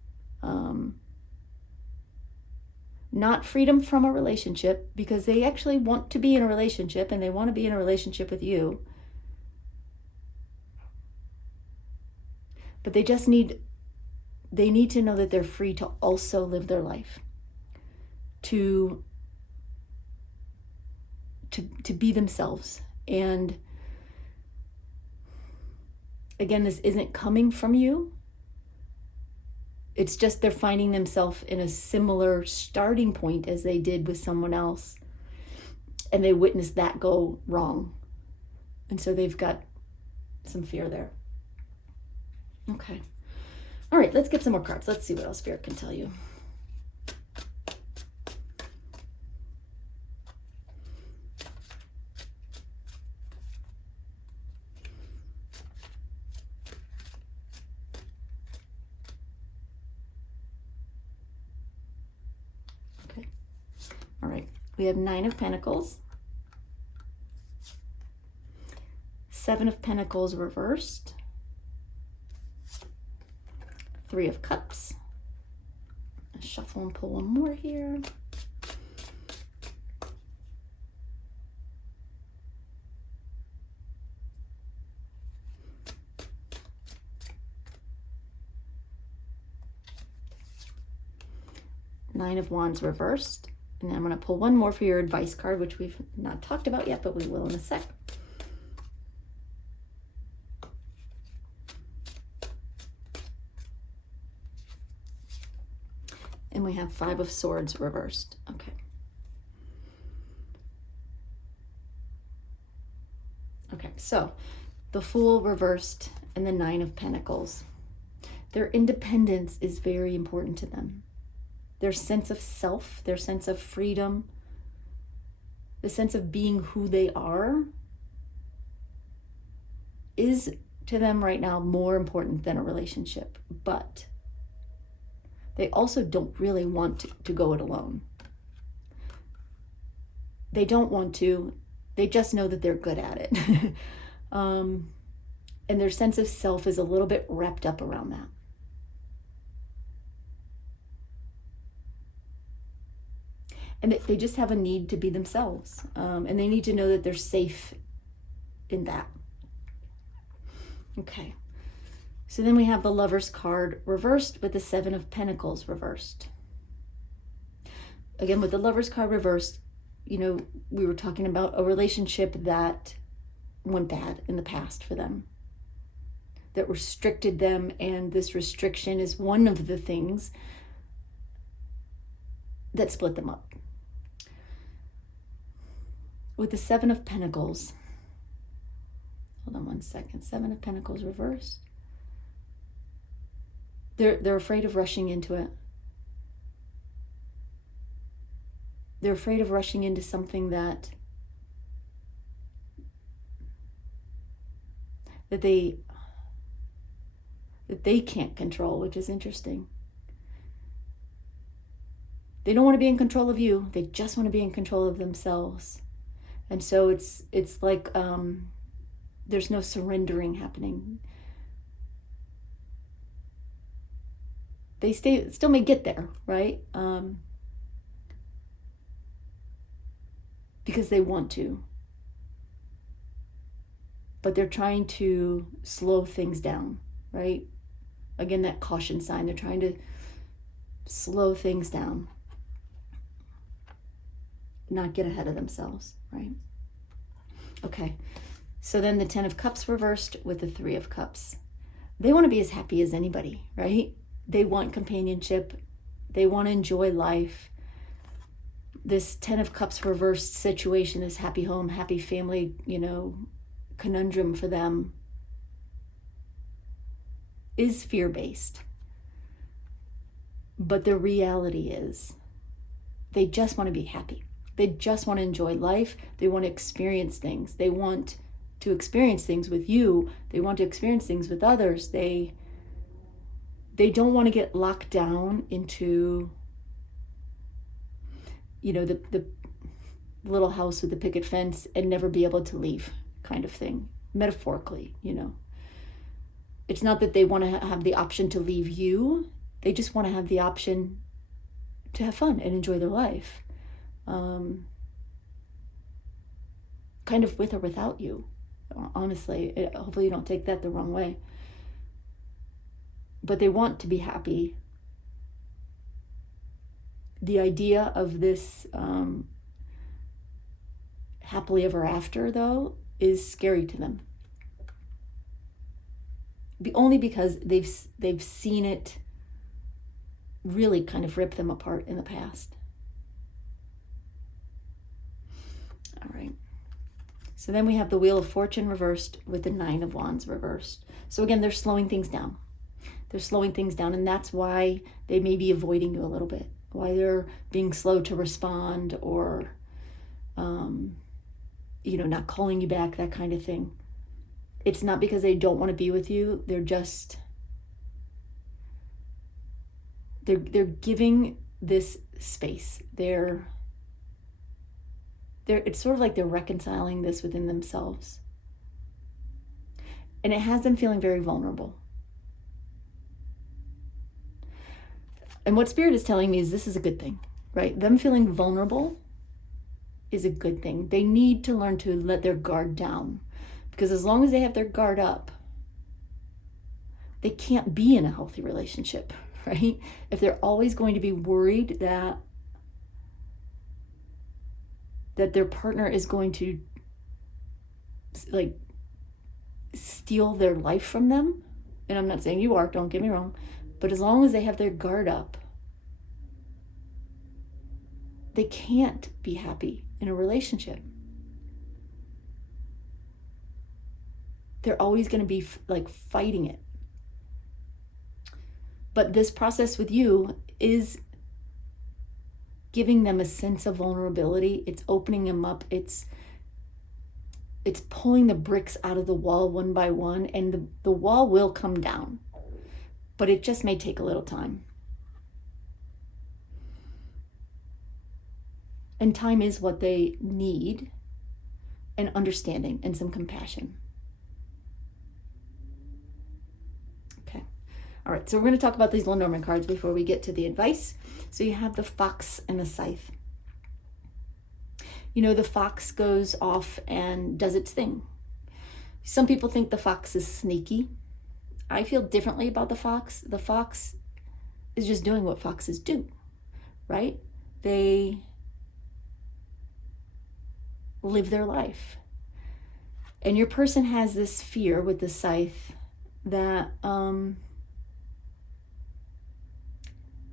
Not freedom from a relationship, because they actually want to be in a relationship and they want to be in a relationship with you. But they need to know that they're free to also live their life, to be themselves. And again, this isn't coming from you. It's just they're finding themselves in a similar starting point as they did with someone else. And they witnessed that go wrong. And so they've got some fear there. Okay. All right, let's get some more cards. Let's see what else Spirit can tell you. Okay. All right. We have 9 of Pentacles. 7 of Pentacles reversed. 3 of Cups. I'll shuffle and pull one more here. Nine of Wands reversed. And then I'm going to pull one more for your advice card, which we've not talked about yet, but we will in a sec. And we have 5 of Swords reversed. Okay. Okay, so the Fool reversed and the 9 of Pentacles. Their independence is very important to them. Their sense of self, their sense of freedom, the sense of being who they are is to them right now more important than a relationship. But they also don't really want to go it alone. They don't want to. They just know that they're good at it. And their sense of self is a little bit wrapped up around that. And they just have a need to be themselves. And they need to know that they're safe in that. Okay. So then we have the Lover's card reversed with the 7 of Pentacles reversed. Again, with the Lover's card reversed, you know, we were talking about a relationship that went bad in the past for them, that restricted them, and this restriction is one of the things that split them up. With the 7 of Pentacles, hold on one second, 7 of Pentacles reversed. They're afraid of rushing into it. They're afraid of rushing into something that they can't control, which is interesting. They don't want to be in control of you. They just want to be in control of themselves. And so it's like there's no surrendering happening. They still may get there, right? because they want to. But they're trying to slow things down, right? Again, that caution sign. They're trying to slow things down, not get ahead of themselves, right? Okay, so then the 10 of Cups reversed with the 3 of Cups. They want to be as happy as anybody, right? They want companionship. They want to enjoy life. This 10 of Cups reversed situation, this happy home, happy family, conundrum for them is fear-based. But the reality is they just want to be happy. They just want to enjoy life. They want to experience things. They want to experience things with you. They want to experience things with others. They don't want to get locked down into, the little house with the picket fence and never be able to leave kind of thing, metaphorically, It's not that they want to have the option to leave you. They just want to have the option to have fun and enjoy their life. Kind of with or without you, honestly. Hopefully you don't take that the wrong way. But they want to be happy. The idea of this happily ever after, though, is scary to them. Only because they've seen it really kind of rip them apart in the past. All right. So then we have the Wheel of Fortune reversed with the 9 of Wands reversed. So again, they're slowing things down. They're slowing things down, and that's why they may be avoiding you a little bit. Why they're being slow to respond or, not calling you back, that kind of thing. It's not because they don't want to be with you. They're just, they're giving this space. It's sort of like they're reconciling this within themselves. And it has them feeling very vulnerable. And what Spirit is telling me is this is a good thing, right? Them feeling vulnerable is a good thing. They need to learn to let their guard down. Because as long as they have their guard up, they can't be in a healthy relationship, right? If they're always going to be worried that their partner is going to steal their life from them, and I'm not saying you are, don't get me wrong, but as long as they have their guard up, they can't be happy in a relationship. They're always going to be fighting it. But this process with you is giving them a sense of vulnerability. It's opening them up. It's pulling the bricks out of the wall one by one, and the wall will come down. But it just may take a little time. And time is what they need, and understanding and some compassion. Okay. All right, so we're going to talk about these Lenormand cards before we get to the advice. So you have the Fox and the Scythe. The fox goes off and does its thing. Some people think the fox is sneaky. I feel differently about the fox. The fox is just doing what foxes do, right? They live their life. And your person has this fear with the Scythe that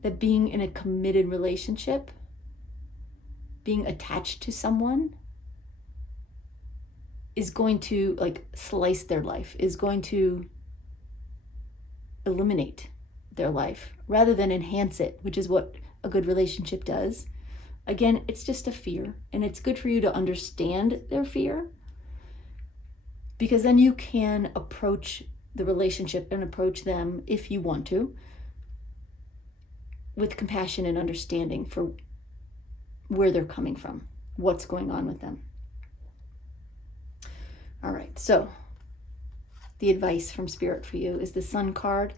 that being in a committed relationship, being attached to someone, is going to slice their life, is going to eliminate their life rather than enhance it, which is what a good relationship does. Again, it's just a fear, and it's good for you to understand their fear, because then you can approach the relationship and approach them, if you want to, with compassion and understanding for where they're coming from, what's going on with them. All right, so the advice from Spirit for you is the Sun card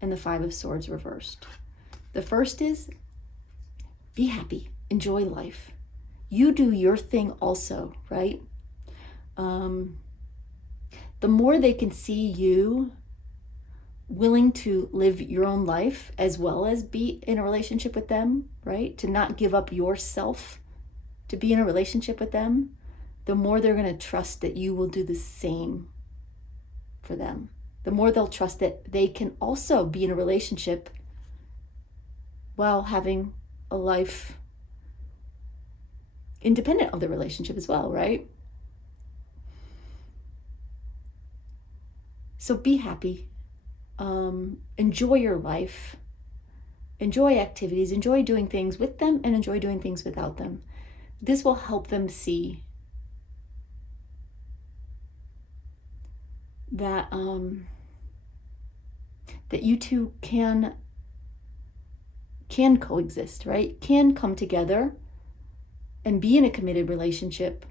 and the 5 of Swords reversed. The first is, be happy, enjoy life. You do your thing also, right? The more they can see you willing to live your own life as well as be in a relationship with them, right? To not give up yourself to be in a relationship with them, the more they're going to trust that you will do the same for them. The more they'll trust that they can also be in a relationship while having a life independent of the relationship as well, right? So be happy. Enjoy your life. Enjoy activities. Enjoy doing things with them and enjoy doing things without them. This will help them see that that you two can coexist, right? Can come together and be in a committed relationship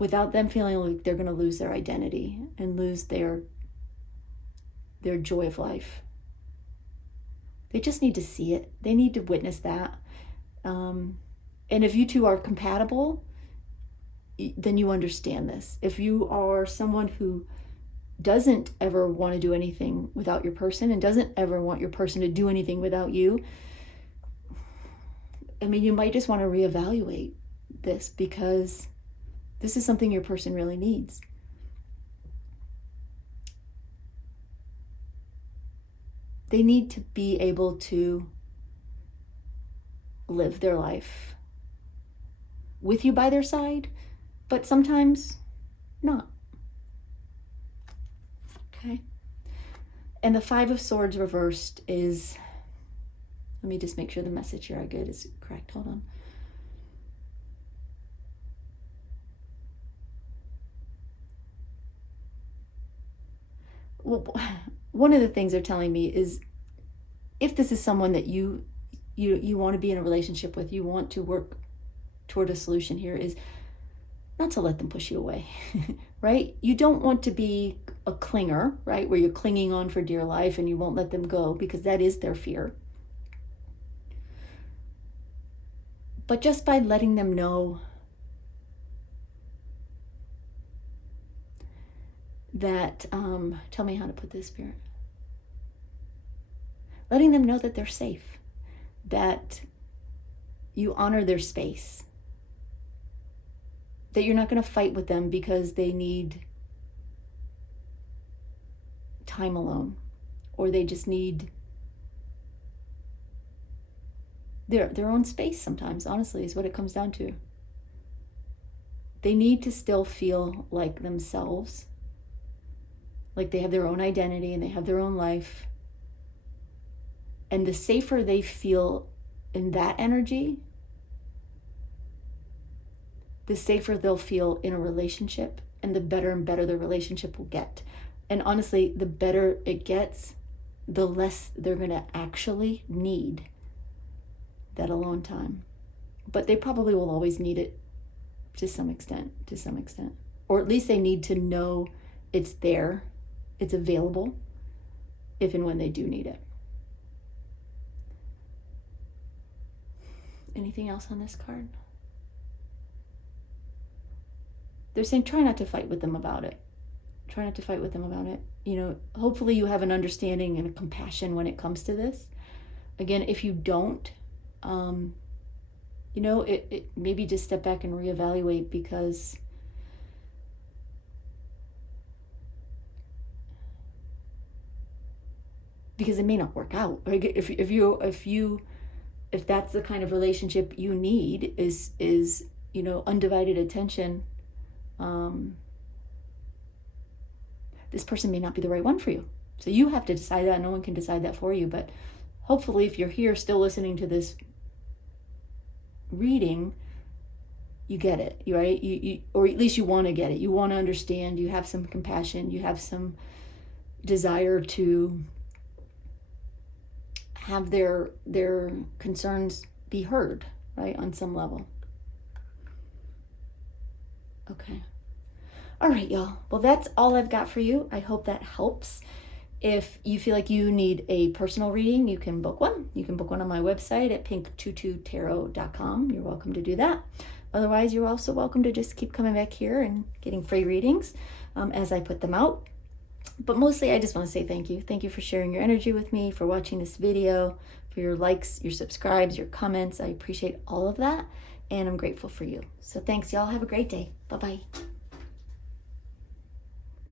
without them feeling like they're going to lose their identity and lose their joy of life. They just need to see it. They need to witness that. And if you two are compatible, then you understand this. If you are someone who doesn't ever want to do anything without your person and doesn't ever want your person to do anything without you, I mean, you might just want to reevaluate this, because this is something your person really needs. They need to be able to live their life with you by their side, but sometimes not. Okay? And the Five of Swords reversed is, let me just make sure the message here I get is correct. Hold on. Well, one of the things they're telling me is, if this is someone that you want to be in a relationship with, you want to work toward a solution here, is not to let them push you away, right? You don't want to be a clinger, right? Where you're clinging on for dear life and you won't let them go, because that is their fear. But just by letting them know that, tell me how to put this, Spirit. Letting them know that they're safe, that you honor their space, that you're not going to fight with them because they need time alone, or they just need their own space sometimes, honestly, is what it comes down to. They need to still feel like themselves, like they have their own identity and they have their own life. And the safer they feel in that energy, the safer they'll feel in a relationship, and the better and better the relationship will get. And honestly, the better it gets, the less they're going to actually need that alone time. But they probably will always need it to some extent. Or at least they need to know it's there, it's available, if and when they do need it. Anything else on this card? They're saying try not to fight with them about it. Try not to fight with them about it. You know, hopefully you have an understanding and a compassion when it comes to this. Again, if you don't, you know, it maybe just step back and reevaluate, because it may not work out. Like if that's the kind of relationship you need, is you know, undivided attention, this person may not be the right one for you. So you have to decide that. No one can decide that for you. But hopefully, if you're here still listening to this reading, you get it, right? You or at least you want to get it. You want to understand. You have some compassion. You have some desire to have their concerns be heard, right, on some level. Okay. All right, y'all. Well, that's all I've got for you. I hope that helps. If you feel like you need a personal reading, you can book one. You can book one on my website at pink22tarot.com. You're welcome to do that. Otherwise, you're also welcome to just keep coming back here and getting free readings as I put them out. But mostly, I just want to say thank you. Thank you for sharing your energy with me, for watching this video, for your likes, your subscribes, your comments. I appreciate all of that, and I'm grateful for you. So thanks, y'all. Have a great day. Bye-bye.